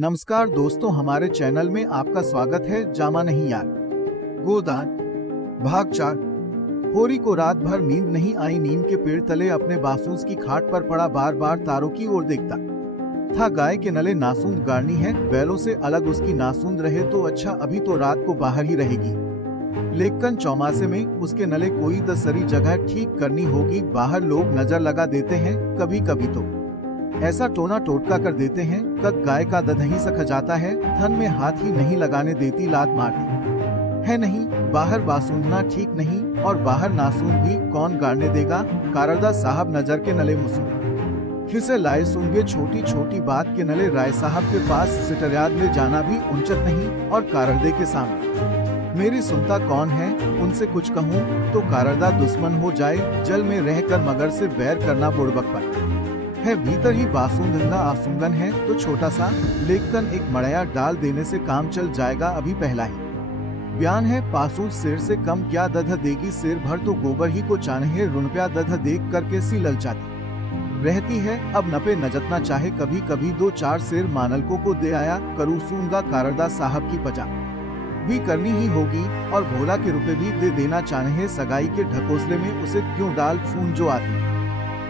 नमस्कार दोस्तों, हमारे चैनल में आपका स्वागत है। जामा नहीं यार। गोदान भाग 4। होरी को रात भर नींद नहीं आई। नीम के पेड़ तले अपने बासूस की खाट पर पड़ा बार बार तारों की ओर देखता था। गाय के नले नासून गाड़नी है, बैलों से अलग उसकी नासून रहे तो अच्छा। अभी तो रात को बाहर ही रहेगी, लेकिन चौमासे में उसके नले कोई दसरी जगह ठीक करनी होगी। बाहर लोग नजर लगा देते हैं, कभी कभी तो ऐसा टोना टोटका कर देते हैं तक गाय का दध ही सख जाता है। थन में हाथ ही नहीं लगाने देती, लात मारती है। नहीं, बाहर बासूंदना ठीक नहीं, और बाहर नासून भी कौन गाड़ने देगा। कारदा साहब नजर के नले मुसून खिसे लाए सूंगे। छोटी छोटी बात के नले राय साहब के पास सिटरियाद ले जाना भी उनचत नहीं। और कारदे के सामने मेरी सुनता कौन है, उनसे कुछ कहूँ तो कारदा दुश्मन हो जाए। जल में रहकर मगर से बैर करना बुड़बकपन है। भीतर ही बासूंदंगा आसूंगन है तो छोटा सा, लेकिन एक मड़या डाल देने से काम चल जाएगा। अभी पहला ही बयान है, पासूस सिर से कम क्या दध देगी। सिर भर तो गोबर ही को चाहे, रुपया दध देख करके सी ललचाती रहती है। अब नपे नजतना चाहे, कभी कभी 2-4 सिर मानलकों को दे आया करूसूंगा। कारदा साहब की पचा भी करनी ही होगी, और भोला के रुपए भी दे देना चाहे। सगाई के ढकोसले में उसे क्यों डाल फून। जो आदमी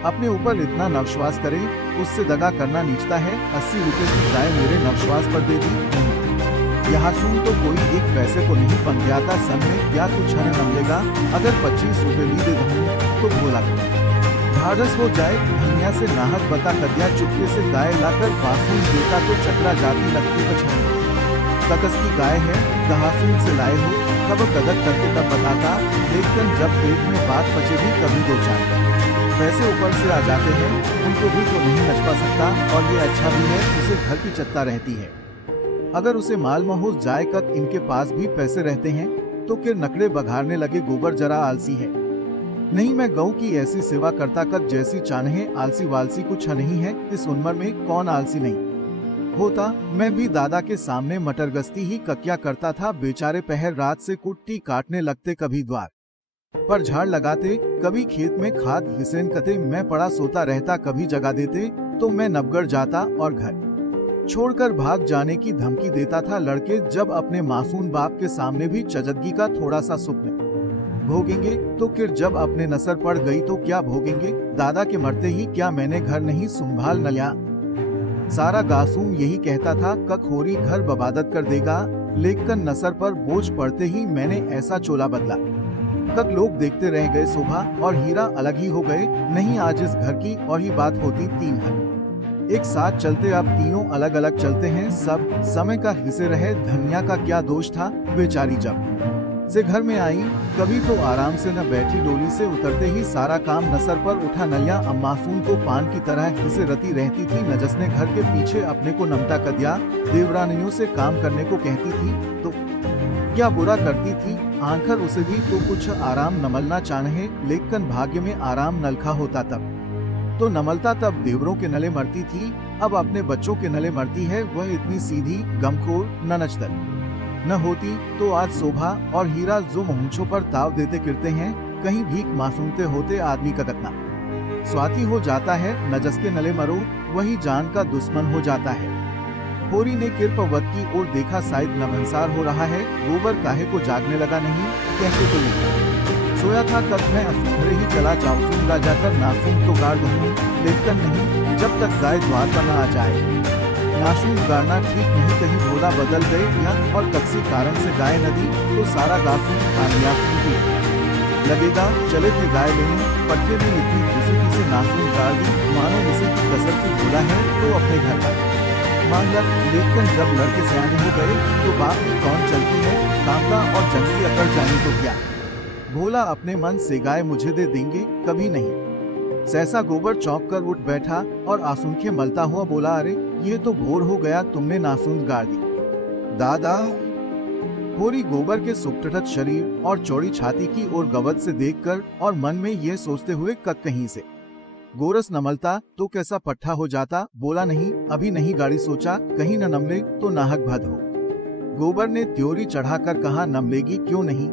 अपने ऊपर इतना नवश्वास करे, उससे दगा करना नीचता है। 80 रुपए की गाय मेरे नवश्वास पर दे दी। यहाँ सुन तो कोई एक पैसे को नहीं पंद्याता। सन में क्या कुछ हने न मिलेगा। अगर 25 रुपए भी दे दूँ तो बोला ढाढ़स हो जाए। धनिया से नाहक बता कदिया चुपके से गाय लाकर बासून देता तो चक्रा जाती लगती। पछाई तकस की गाय है, दहासून से लाए हो। कब कदर करके तब बताता, लेकिन जब पेट में बात पचेगी कभी 2-4 पैसे ऊपर से आ जाते हैं, उनको भी तो नहीं नचपा सकता। और ये अच्छा भी है, उसे घर की चत्ता रहती है। अगर उसे माल महोस जाए कद इनके पास भी पैसे रहते हैं तो फिर नकड़े बघारने लगे। गोबर जरा आलसी है नहीं, मैं गऊ की ऐसी सेवा करता कद जैसी चाहे। आलसी वालसी कुछ नहीं है, इस उम्र में कौन आलसी नहीं होता। मैं भी दादा के सामने मटरगस्ती ही कक्या करता था। बेचारे पहर रात से कुट्टी काटने लगते, कभी द्वार पर झाड़ लगाते, कभी खेत में खाद हिसेन कते। मैं पड़ा सोता रहता, कभी जगा देते तो मैं नबगढ़ जाता और घर छोड़कर भाग जाने की धमकी देता था। लड़के जब अपने मासूम बाप के सामने भी चजदगी का थोड़ा सा सुख भोगेंगे तो फिर जब अपने नसर पड़ गई तो क्या भोगेंगे। दादा के मरते ही क्या मैंने घर नहीं संभाल न लिया। सारा गासूम यही कहता था, कखोरी घर बबादत कर देगा। लेकिन नसर पर बोझ पड़ते ही मैंने ऐसा चोला बदला तक लोग देखते रह गए। शोभा और हीरा अलग ही हो गए। नहीं, आज इस घर की और ही बात होती। 3 घर एक साथ चलते, अब तीनों अलग अलग चलते हैं। सब समय का हिस्से रहे। धनिया का क्या दोष था, बेचारी जब से घर में आई कभी तो आराम से न बैठी। डोली से उतरते ही सारा काम नसर पर उठा। नलिया अम्मासून को पान की तरह हिस्से रती रहती थी। नजस ने घर के पीछे अपने को नमता कर दिया। देवरानियों से काम करने को कहती थी तो क्या बुरा करती थी। आखिर उसे भी तो कुछ आराम नमलना चाहे, लेकिन भाग्य में आराम नलखा होता तब तो नमलता। तब देवरों के नले मरती थी, अब अपने बच्चों के नले मरती है। वह इतनी सीधी गमखोर ननचदर न होती तो आज शोभा और हीरा जो मुंछों पर ताव देते गिरते हैं, कहीं भीख मासूमते होते आदमी का कतना स्वाति हो जाता है। नजस के नले मरो, वही जान का दुश्मन हो जाता है। होरी ने किरपवत की ओर देखा, शायद नभंसार हो रहा है। गोबर काहे को जागने लगा नहीं, कहते तो नहीं सोया था। कब मैं असुधरे ही चला जाऊंगा, जाकर नासून तो गाड़ दूंगी, लेकिन नहीं, जब तक गाय द्वार पर न आ जाए। नासून गाड़ना ठीक नहीं, कहीं भोला बदल गए या और कसी कारण से गाय नदी तो सारा गासून कामयाब लगेगा। चले थे गाय लेने, पट्टे में इतनी खुशी से नासून गाड़ दी, मानो उसे की कसर की भोला है तो अपने घर का मांग। लेकिन जब लड़के सयाने हो गए तो बाप की कौन चलती है। कांता और जंगली अकड़ जाने तो क्या। भोला अपने मन से गाय मुझे दे देंगे, कभी नहीं। सहसा गोबर चौंक कर उठ बैठा और आंसुएं मलता हुआ बोला, अरे ये तो भोर हो गया, तुमने नासून गाड़ दी दादा। होरी गोबर के सुकटट शरीर और चौड़ी छाती की ओर गवत से देखकर और मन में ये सोचते हुए कहीं से गोरस नमलता तो कैसा पट्टा हो जाता। बोला, नहीं अभी नहीं गाड़ी। सोचा कहीं न नमले तो नाहक भद हो। गोबर ने त्योरी चढ़ाकर कहा, नमलेगी क्यों नहीं।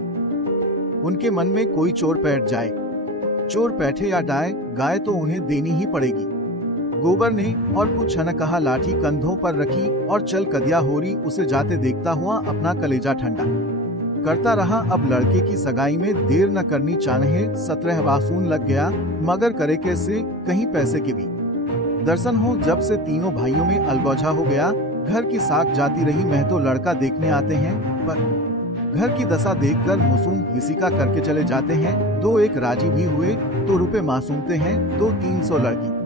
उनके मन में कोई चोर बैठ जाए, चोर बैठे या डाय, गाय तो उन्हें देनी ही पड़ेगी। गोबर ने और कुछ न कहा, लाठी कंधों पर रखी और चल कदिया। होरी उसे जाते देखता हुआ अपना कलेजा ठंडा करता रहा। अब लड़के की सगाई में देर न करनी चाहे। 17 वासून लग गया, मगर करे कैसे, कहीं पैसे के भी दर्शन हो। जब से तीनों भाइयों में अलगौजा हो गया, घर की साख जाती रही। महतो लड़का देखने आते हैं, पर घर की दशा देखकर मासूम हिसिका करके चले जाते हैं। 2-1 राजी भी हुए तो रुपए मासूमते हैं। 200-300 लड़की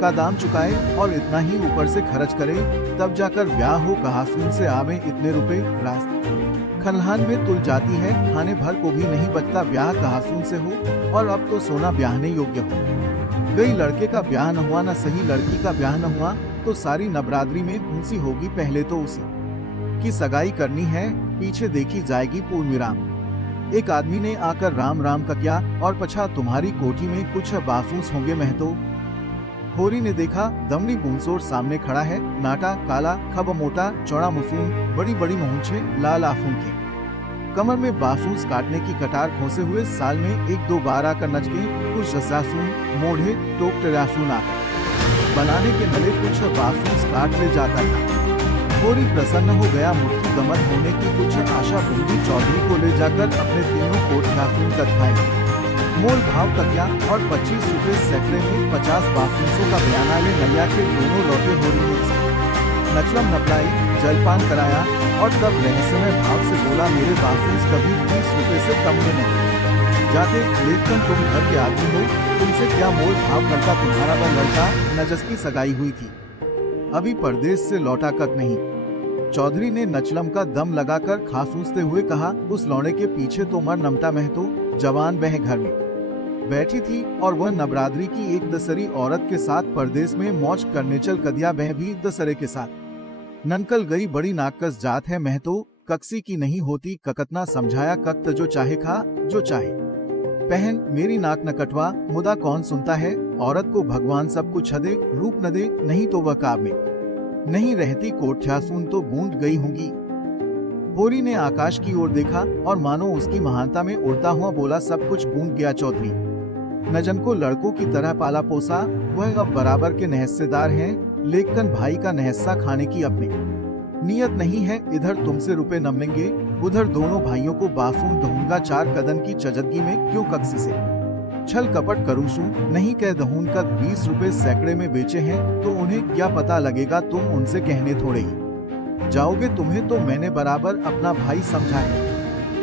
का दाम चुकाए और इतना ही ऊपर से खर्च करे, तब जाकर ब्याह हो। कहासुन से आवे इतने रुपए, रास्ते खलहान में तुल जाती है। खाने भर को भी नहीं बचता। ब्याह कहासुन से हो और अब तो सोना ब्याहने योग्य हो गई। लड़के का ब्याह न हुआ, न सही लड़की का ब्याह न हुआ तो सारी नवरात्रि में फूंसी होगी। पहले तो उसी की सगाई करनी है, पीछे देखी जाएगी पूर्ण विराम। एक आदमी ने आकर राम राम का क्या, और पछा तुम्हारी कोठी में कुछ बासूस होंगे महतो। होरी ने देखा, दमड़ी बूंसोर सामने खड़ा है। नाटा, काला, खब मोटा, चौड़ा मुसूम, बड़ी बड़ी मुहूंछे, लाल आंखें, कमर में बासूस काटने की कटार खोसे हुए। साल में 1-2 बार आकर नच के कुछ रसासून मोढ़े टोक टरासून आकर बनाने के नले कुछ बासूस काट ले जाता था। होरी प्रसन्न हो गया। मुट्ठी गमन होने की कुछ आशा बूंदी। चौधरी को ले जाकर अपने तीनों कोठियासून कथाए। मोल भाव का क्या, और 25 रुपए सैकड़े में 50 बासूसों का बयाना ले नैया के दोनों लौटे। होरी ने नचलम नपलाई, जलपान कराया और तब रहस्यमय भाव से बोला, मेरे बासूस कभी 20 रुपए से कम में नहीं जाते। लेकिन तुम घर के आदमी हो, तुमसे क्या मोल भाव करता तुम्हारा वह लड़का। नजस की सगाई हुई थी, अभी परदेश से लौटा कक नहीं। चौधरी ने नचलम का दम लगाकर खासूसते हुए कहा, उस लौड़े के पीछे तो मर नमता महतो। जवान बह घर में बैठी थी और वह नवरात्रि की एक दसरी औरत के साथ परदेश में मौज करने चल कदिया। बह भी दसरे के साथ ननकल गई। बड़ी नाकस जात है महतो, कक्सी की नहीं होती। ककतना समझाया, कक्त जो चाहे खा, जो चाहे पहन, मेरी नाक न कटवा। मुदा कौन सुनता है। औरत को भगवान सब कुछ दे, रूप न दे, नहीं तो वह काब में नहीं रहती। कोठ्यासून तो बूंद गई होंगी। होरी ने आकाश की ओर देखा और मानो उसकी महानता में उड़ता हुआ बोला, सब कुछ बूंद गया। चौधरी नजन को लड़कों की तरह पाला पोसा, वह अब बराबर के नहस्सेदार हैं। लेकिन भाई का नहस्सा खाने की अपनी नियत नहीं है। इधर तुमसे रुपए न मिलेंगे, उधर दोनों भाइयों को बासून दूंगा। 4 कदन की चजदगी में क्यों कक्सी से छल कपट करूँ। नहीं कह दहून का 20 रुपए सैकड़े में बेचे हैं तो उन्हें क्या पता लगेगा। तुम उनसे कहने थोड़े ही जाओगे। तुम्हें तो मैंने बराबर अपना भाई समझा है।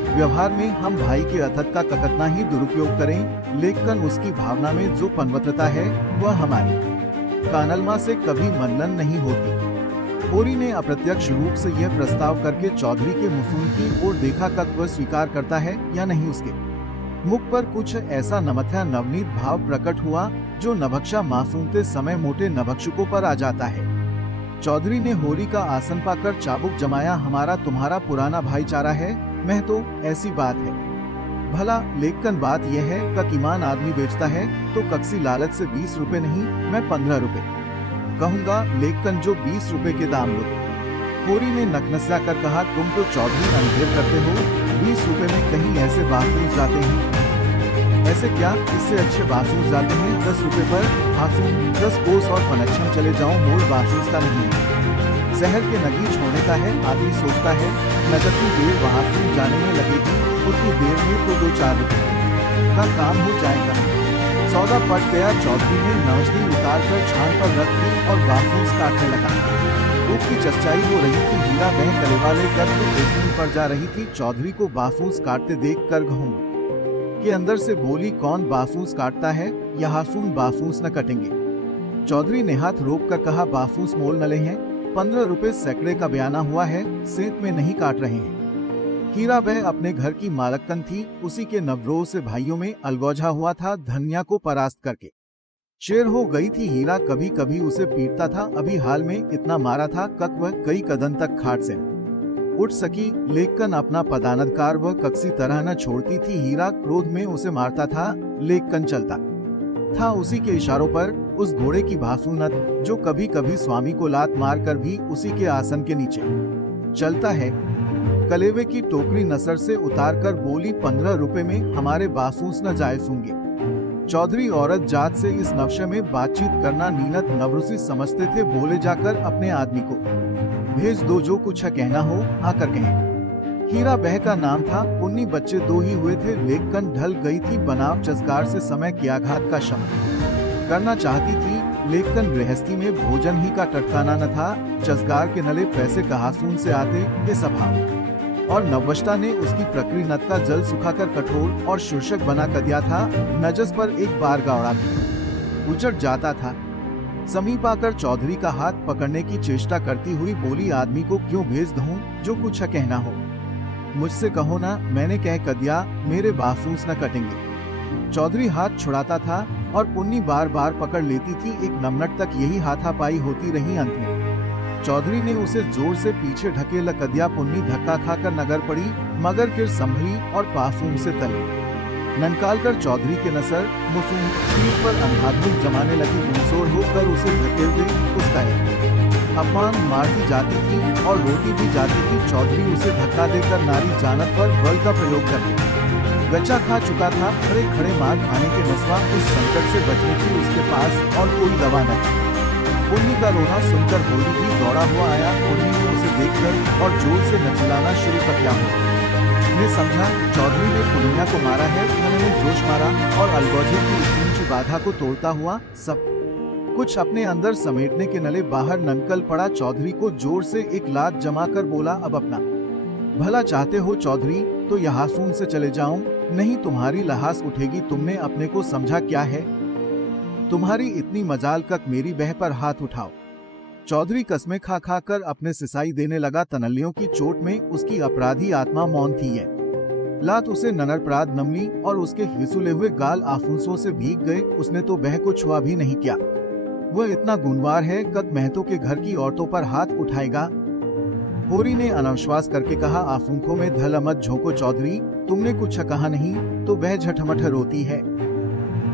व्यवहार में हम भाई के अथत का ककतना ही दुरुपयोग करें, लेकिन उसकी भावना में जो पनवत्रता है वह हमारी कानलमा से कभी मनलन नहीं होती। होरी ने अप्रत्यक्ष रूप से यह प्रस्ताव करके चौधरी के मुसूम की ओर देखा, कब वह स्वीकार करता है या नहीं। उसके मुख पर कुछ ऐसा नमथ्या नवनीत भाव प्रकट हुआ जो नभक्षा मासूमते समय मोटे नभक्षुकों पर आ जाता है। चौधरी ने होरी का आसन पाकर चाबुक जमाया, हमारा तुम्हारा पुराना भाईचारा है महतो, ऐसी बात है भला। लेकिन बात यह है, ककीमान आदमी बेचता है तो कक्सी लालच से 20 रुपए नहीं, मैं 15 रुपए कहूँगा, लेकिन जो 20 रुपए के दाम लो। होरी ने नकनस्या कर कहा, तुम तो चौधरी अंधेर करते हो। 20 रुपए में कहीं ऐसे बासूस जाते हैं। ऐसे क्या, इससे अच्छे बासूस जाते हैं 10 रुपए पर। हासून 10 कोस और पनच्छम चले जाऊं, मोल बासूस का नहीं है। शहर के नगीच होने का है। आदमी सोचता है न जितनी देर वहाँ से जाने में लगेगी उतनी देर में तो 2-4 रुपए का काम हो जाएगा। सौदा पट गया। चौधरी ने नवजनी उतार कर छान पर रख दी और बासूस काटने लगा। ऊप की चर्चाई हो रही थी। हीरा बह कलेवा लेकर तो पर जा रही थी। चौधरी को बासूस काटते देख कर घूम के अंदर से बोली, कौन बासूस काटता है, या हासून बासूस न कटेंगे। चौधरी ने हाथ रोक कर कहा, बासूस मोल नले हैं, 15 रुपए सैकड़े का बयाना हुआ है, सेंत में नहीं काट रहे हैं। हीरा बह अपने घर की मालकन थी। उसी के नवरोह से भाइयों में अलगौजा हुआ था। धनिया को परास्त करके शेर हो गई थी। हीरा कभी कभी उसे पीटता था। अभी हाल में इतना मारा था कक वह कई कदम तक खाट से उठ सकी, लेकिन अपना पदानदकार वह कक्सी तरह न छोड़ती थी। हीरा क्रोध में उसे मारता था, लेकिन चलता था उसी के इशारों पर। उस घोड़े की भासूनत जो कभी कभी स्वामी को लात मार कर भी उसी के आसन के नीचे चलता है। कलेवे की टोकरी नसर से उतार कर बोली, 15 रुपए में हमारे बासूस न जाए सूंगे। चौधरी औरत जात से इस नक्शे में बातचीत करना नीनत नवरुसी समझते थे। बोले जाकर अपने आदमी को भेज दो, जो कुछ कहना हो आकर कहें। हीरा बह का नाम था। पुन्नी बच्चे 2 ही हुए थे, लेकिन ढल गई थी बनाव चसकार से। समय की आघात का शमन करना चाहती थी, लेकिन गृहस्थी में भोजन ही का टटकाना न था। चसगार के नले पैसे कहासून से आते ये स्वभाव, और नववष्टा ने उसकी प्रक्रिया नत का जल सुखाकर कठोर और शीर्षक बना कर दिया था। नजस पर एक बार गावड़ा उजड़ जाता था। समीप आकर चौधरी का हाथ पकड़ने की चेष्टा करती हुई बोली, आदमी को क्यों भेज दूं, जो कुछ कहना हो मुझसे कहो ना। मैंने कह कदिया, मेरे बासूस न कटेंगे। चौधरी हाथ छुड़ाता था और पुन्नी बार बार पकड़ लेती थी। 1 मिनट तक यही हाथापाई होती रही। अंत में चौधरी ने उसे जोर से पीछे ढकेल कदिया। पुन्नी धक्का खाकर नगर पड़ी, मगर फिर संभली और पासूम से तली ननकाल कर चौधरी के नसर मुसूम पीठ पर अंधाधुंध जमाने लगी। गुमसोर होकर उसे धकेल दे। उसका अपमान मारती जाती थी और रोती भी जाती थी। चौधरी उसे धक्का देकर नारी जानत पर बल का प्रयोग करते गच्चा खा चुका था। खड़े खड़े मार खाने के नस्वा इस संकट से बचने की उसके पास और कोई दवा न थी। पुन्नी का रोना सुनकर होली भी दौड़ा हुआ आया। पुन्नी ने उसे देखकर और जोर से नचलाना शुरू कर दिया। ने समझा चौधरी ने पुनिया को मारा है। उन्होंने जोश मारा और अलगौजे की ऊंची बाधा को तोड़ता हुआ सब कुछ अपने अंदर समेटने के नले बाहर नंकल पड़ा। चौधरी को जोर से एक लात जमा कर बोला, अब अपना भला चाहते हो चौधरी, तो यहाँ सून से चले जाऊं, नहीं तुम्हारी लहास उठेगी। तुमने अपने को समझा क्या है? तुम्हारी इतनी मजाल कक मेरी बह पर हाथ उठाओ। चौधरी कसमें खा खा कर अपने सिसाई देने लगा। तनलियों की चोट में उसकी अपराधी आत्मा मौन थी। है लात उसे ननरपराध नमली और उसके हिसुले हुए गाल आफूसों से भीग गए। उसने तो बह को छुआ भी नहीं किया। वह इतना गुणवार है, कद महतो के घर की औरतों पर हाथ उठाएगा। होरी ने अनविश्वास करके कहा, आफूखों में धल मत झोंको चौधरी, तुमने कुछ कहा नहीं तो वह झटमट रोती है।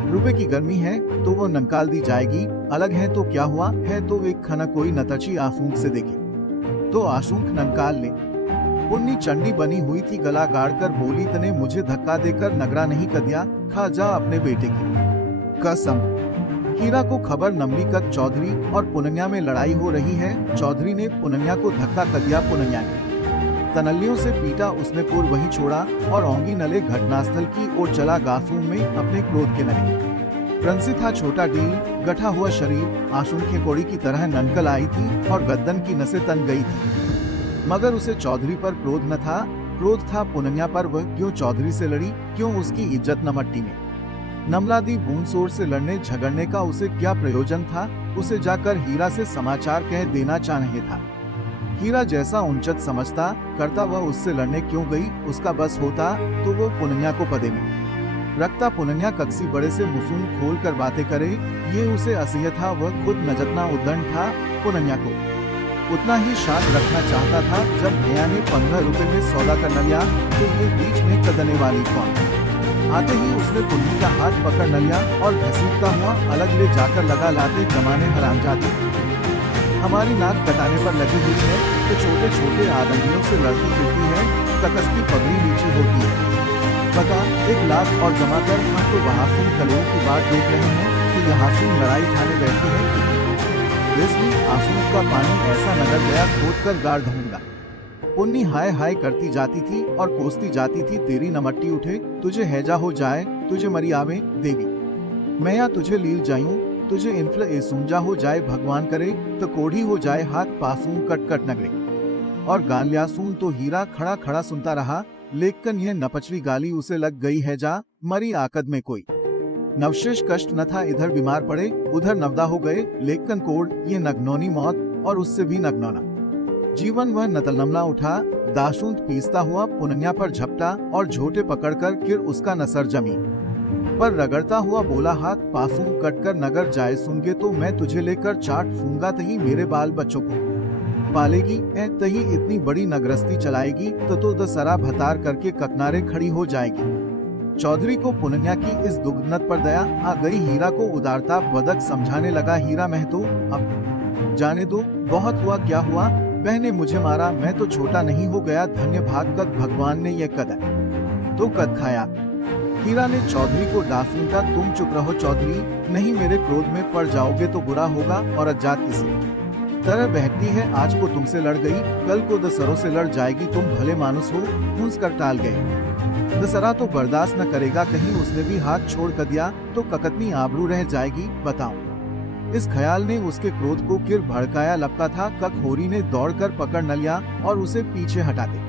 रुपए की गर्मी है तो वो नंकाल दी जाएगी। अलग है तो क्या हुआ है, तो एक खना कोई नतची आफूक से देखे तो आशूक नंकाल ले। पुन्नी चंडी बनी हुई थी, गला गाड़ कर बोली, तने मुझे धक्का देकर नगरा नहीं कदिया, खा जा अपने बेटे की कसम। हीरा को खबर नमली कक चौधरी और पुनन्या में लड़ाई हो रही है। चौधरी ने पुनन्या को धक्का कदिया। पुनन्या ने तनलियों से पीटा। उसने पुर वहीं छोड़ा और ओंगी नले घटनास्थल की ओर चला। गाफूम में अपने क्रोध के नले रंसी था। छोटा डील, गठा हुआ शरीर आशुन कोड़ी की तरह ननकल आई थी और गद्दन की नसें तन गई थी। मगर उसे चौधरी पर क्रोध न था, क्रोध था पुनन्या पर। वह क्यों चौधरी से लड़ी, क्यों उसकी इज्जत न मट्टी में नमलादी बूंदसोर से लड़ने झगड़ने का उसे क्या प्रयोजन था? उसे जाकर हीरा से समाचार कह देना चाहिए था। हीरा जैसा उन्चत समझता करता, वह उससे लड़ने क्यों गई? उसका बस होता तो वो पुनन्या को पदे में रखता। पुनन्या कक्सी बड़े से मुसूम खोल कर बातें करे, ये उसे असह्य था। वह खुद न जितना उद्दंड था, पुनन्या को उतना ही शांत रखना चाहता था। जब भैया ने 15 रुपए में सौदा कर न लिया तो ये बीच में कदने वाली कौन? आते ही उसने पुन्नी का हाथ पकड़ न लिया और घसीटता हुआ अलग ले जाकर लगा, लाते जमाने हरामजादी, हमारी नाक कटाने पर लगी हुई है तो छोटे छोटे आदमियों से लड़ती फिरती है। तकस की पगड़ी नीची होती है। बता 1 लाख और जमा कर। हम तो बहासून कलेओं की बात देख रहे हैं कि यहाँ सून लड़ाई ठाने बैठी है। इसलिए आंसू का पानी ऐसा नगर गया, खोद कर गाड़ दूंगा। पुन्नी हाय हाय करती जाती थी और कोसती जाती थी, तेरी नमट्टी उठे, तुझे हैजा हो जाए, तुझे मरी आवे देवी, मैं या तुझे लील जायूं, तुझे इन्फ्ल ए सूंजा हो जाए, भगवान करे तो कोढ़ी हो जाए हाथ पासूं कट कट नगरे। और गालियासून तो हीरा खड़ा खड़ा सुनता रहा, लेकिन यह नपचवी गाली उसे लग गई है, जा मरी आकद में कोई नवशेष कष्ट न था। इधर बीमार पड़े उधर नवदा हो गए, लेकिन कोड ये नग्नौनी मौत और उससे भी नग्नौना जीवन। वह नतलनमला उठा, दाशुंत पीसता हुआ पुनन्या पर झपटा और झोटे पकड़कर फिर उसका नसर जमीन पर रगड़ता हुआ बोला, हाथ पासूं कटकर नगर जाए सुनगे तो मैं तुझे लेकर चाट फूंगा, तही मेरे बाल बच्चों को पालेगी, तही इतनी बड़ी नगरस्ती चलाएगी तो दसरा भतार करके ककनारे खड़ी हो जाएगी। चौधरी को पुनन्या की इस दुग्धनत पर दया आ गई। हीरा को उदारता बदक समझाने लगा, हीरा महतो अब जाने दो, बहुत हुआ क्या हुआ, बहने मुझे मारा, मैं तो छोटा नहीं हो गया, धन्य भाग कद भगवान ने यह कद तो कद खाया। हीरा ने चौधरी को डांसूं का, तुम चुप रहो चौधरी, नहीं मेरे क्रोध में पड़ जाओगे तो बुरा होगा। और अज्जात किसी तरह बहती है, आज को तुमसे लड़ गई, कल को दशहरों से लड़ जाएगी। तुम भले मानुस हो, फूंस कर टाल गए। दशहरा तो बर्दाश्त न करेगा, कहीं उसने भी हाथ छोड़ कर दिया तो ककतनी आबरू रह जाएगी। बताओ। इस ख्याल ने उसके क्रोध को किर भड़काया लगता था। कक होरी ने दौड़कर पकड़ न लिया और उसे पीछे हटाते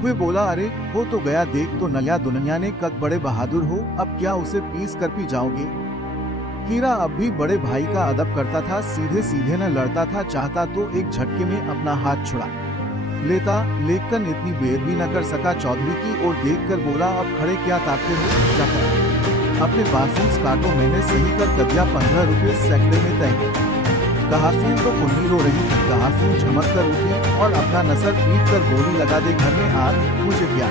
हुए बोला, अरे हो तो गया, देख तो नलिया दुनिया ने, कक बड़े बहादुर हो, अब क्या उसे पीस कर पी जाओगे। हीरा अब भी बड़े भाई का अदब करता था, सीधे सीधे न लड़ता था, चाहता तो एक झटके में अपना हाथ छुड़ा लेता, लेकिन इतनी बेदबी न कर सका। चौधरी की ओर देखकर बोला, अब खड़े क्या ताकते हो, जाकर अपने बासूस काटो, मैंने सही कर कदिया 15 रुपए सैकड़े में तय किया। कहासुन तो कुन्नी रो रही थी, कहासुन झमक कर उठी और अपना नसर पीट कर बोली, लगा दे घर में आग, मुझे क्या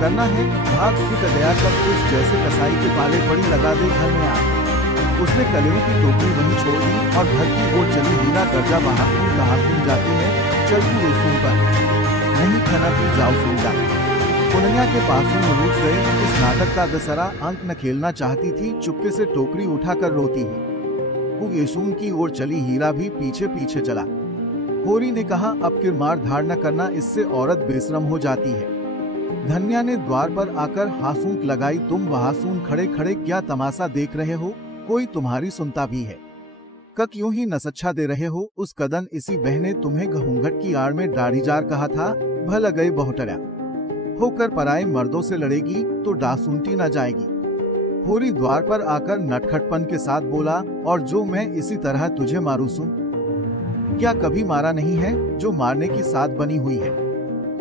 करना है, भाग फिट गया कर कुछ जैसे कसाई के पाले पड़ी, लगा दे घर में आग। उसने कलेरों की टोकरी वहीं छोड़ दी और घर की ओर चली। हीरा गर्जा, कहासुन कहासुन जाती है, चलती रोसुन पर नहीं खाना पी जाओ सुन जा। पुननिया के पासों रूठ गए। इस नाटक का दशहरा अंक न खेलना चाहती थी, चुपके से टोकरी उठाकर रोती है यशून की ओर चली। हीरा भी पीछे पीछे चला। होरी ने कहा, अब किर मार धाड़ न करना, इससे औरत बेशरम हो जाती है। धन्या ने द्वार पर आकर हासूंक लगाई, तुम वहासून खड़े खड़े क्या तमाशा देख रहे हो, कोई तुम्हारी सुनता भी है। कक यूं ही नसच्छा दे रहे हो, उस कदन इसी बहने तुम्हें घूंघट की आड़ में दाढ़ीजार कहा था, भल गए बहुटरा होकर पराए मर्दों से लड़ेगी तो डासूंटी न जाएगी। होरी द्वार पर आकर नटखटपन के साथ बोला, और जो मैं इसी तरह तुझे मारू सुन, क्या कभी मारा नहीं है, जो मारने की साथ बनी हुई है।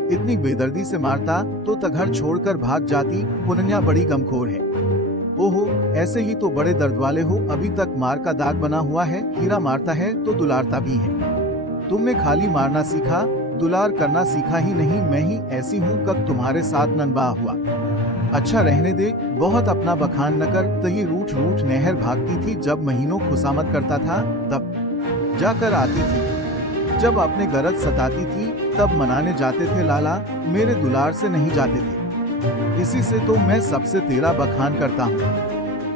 इतनी बेदर्दी से मारता तो घर छोड़कर भाग जाती। पुनन्या बड़ी गमखोर है। ओहो, ऐसे ही तो बड़े दर्द वाले हो, अभी तक मार का दाग बना हुआ है। हीरा मारता है तो दुलारता भी है। तुमने खाली मारना सीखा, दुलार करना सीखा ही नहीं। मैं ही ऐसी हूँ, कब तुम्हारे साथ ननबा हुआ। अच्छा रहने दे, बहुत अपना बखान न कर। तही रूठ रूठ नहर भागती थी, जब महीनों खुशामद करता था तब जाकर आती थी, जब अपने गरज सताती थी तब मनाने जाते थे। लाला मेरे दुलार से नहीं जाते थे, इसी से तो मैं सबसे तेरा बखान करता हूँ।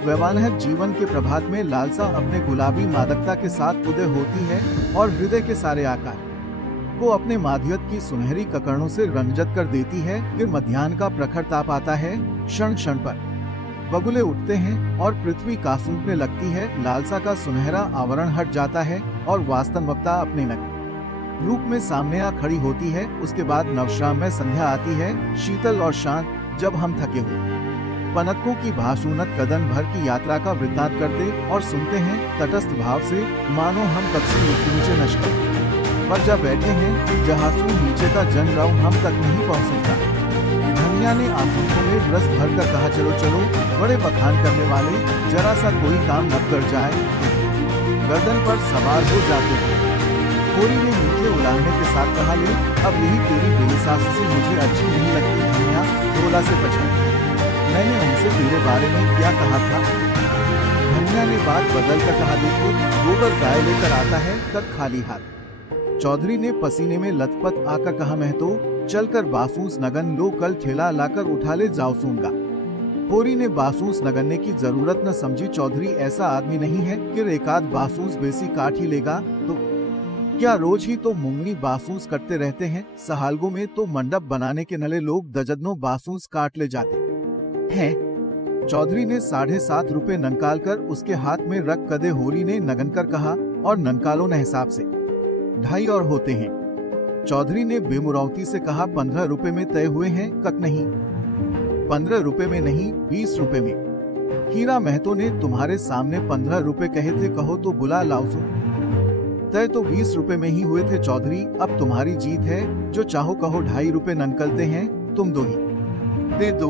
वैवाहिक जीवन के प्रभात में लालसा अपने गुलाबी मादकता के साथ उदय होती है और हृदय के सारे आकार को अपने माधियत की सुनहरी ककड़ों से रंजत कर देती है। फिर मध्याह्न का प्रखर ताप आता है, क्षण क्षण पर बगुले उठते हैं और पृथ्वी कासूंकने लगती है। लालसा का सुनहरा आवरण हट जाता है और वास्तवता अपने नग रूप में सामने आ खड़ी होती है। उसके बाद नवश्राम में संध्या आती है, शीतल और शांत, जब हम थके हुए पनतकों की भाषुनत कदम भर की यात्रा का वृत्तांत करते और सुनते हैं तटस्थ भाव से, मानो हम कक्षी नीचे नष्ट पर जब बैठे हैं, जहासू नीचे का जन राव हम तक नहीं पहुँच सकता। धन्या ने आंसुओं में रस भर कर कहा, चलो चलो, बड़े बखान करने वाले, जरा सा कोई काम न कर जाए, गर्दन पर सवार हो जाते हैं। होरी ने मीठे उलाहने के साथ कहा, ले अब यही तेरी बेसास से मुझे अच्छी नहीं लगती। धन्या डोला से बचा, मैंने उनसे तेरे बारे में क्या कहा था। धन्या ने बात बदल कर कहा, देखो गोबर गाय लेकर आता है तब खाली हाथ। चौधरी ने पसीने में लथपथ आकर कहा, मैं तो चलकर बासूस नगन लो, कल ठेला लाकर उठा ले जाओ सूंगा। होरी ने बासूस नगनने की जरूरत न समझी। चौधरी ऐसा आदमी नहीं है कि एकाध बासूस बेसी काट ही लेगा, तो क्या रोज ही तो मुंगनी बासूस कटते रहते हैं। सहालगों में तो मंडप बनाने के नले लोग दजनों बासूस काट ले जाते हैं। चौधरी ने 7.5 रुपए ननकाल कर उसके हाथ में रख कदे होरी ने नगन कर कहा, और ननकालों ने हिसाब से 2.5 और होते हैं। चौधरी ने बेमुरौती से कहा, 15 रुपए में तय हुए हैं। कक नहीं, 15 रुपए में नहीं, 20 रुपए में। हीरा महतो ने तुम्हारे सामने 15 रुपए कहे थे, कहो तो बुला लाओ। तय तो 20 रुपए में ही हुए थे चौधरी, अब तुम्हारी जीत है, जो चाहो कहो। 2.5 रुपए ननकलते हैं, तुम दो ही दे दो।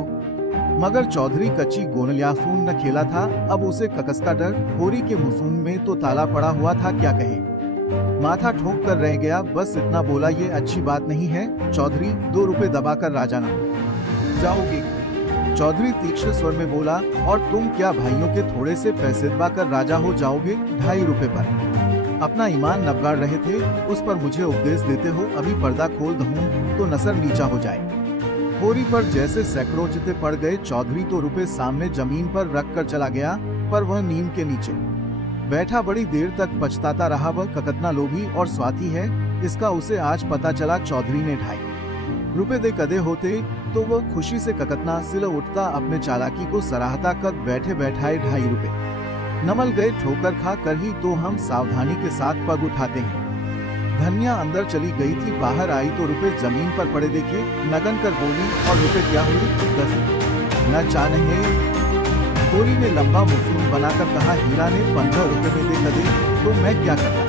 मगर चौधरी कच्ची गोनलियासून न खेला था, अब उसे ककस का डर। होरी के मुसून में तो ताला पड़ा हुआ था, क्या कहे, माथा ठोक कर रह गया। बस इतना बोला, ये अच्छी बात नहीं है चौधरी, 2 रुपए दबाकर राजाना जाओगे। चौधरी तीक्ष्ण स्वर में बोला, और तुम क्या भाइयों के थोड़े से पैसे दबाकर राजा हो जाओगे 2.5 रुपए पर? अपना ईमान नबगाड़ रहे थे, उस पर मुझे उपदेश देते हो। अभी पर्दा खोल दूं तो नसर नीचा हो जाए। होरी पर जैसे सैकड़ों चिते पड़ गए। चौधरी तो रुपए सामने जमीन पर रख कर चला गया, पर वह नीम के नीचे बैठा बड़ी देर तक पछताता रहा। वह कितना लोभी और स्वार्थी है, इसका उसे आज पता चला। चौधरी ने 2.5 रुपए दे कदे होते तो वह खुशी से ककतना सिल उठता, अपने चालाकी को सराहता कर बैठे बैठाए 2.5 रुपए नमल गए। ठोकर खा कर ही तो हम सावधानी के साथ पग उठाते हैं। धन्या अंदर चली गई थी, बाहर आई तो रुपए जमीन पर पड़े देखे। नगन कर बोली, और रुपए क्या हुई? 10 न चाहे। होरी ने लंबा मुसूम बनाकर कहा, हीरा ने 15 रुपए में दे कदे तो मैं क्या करता?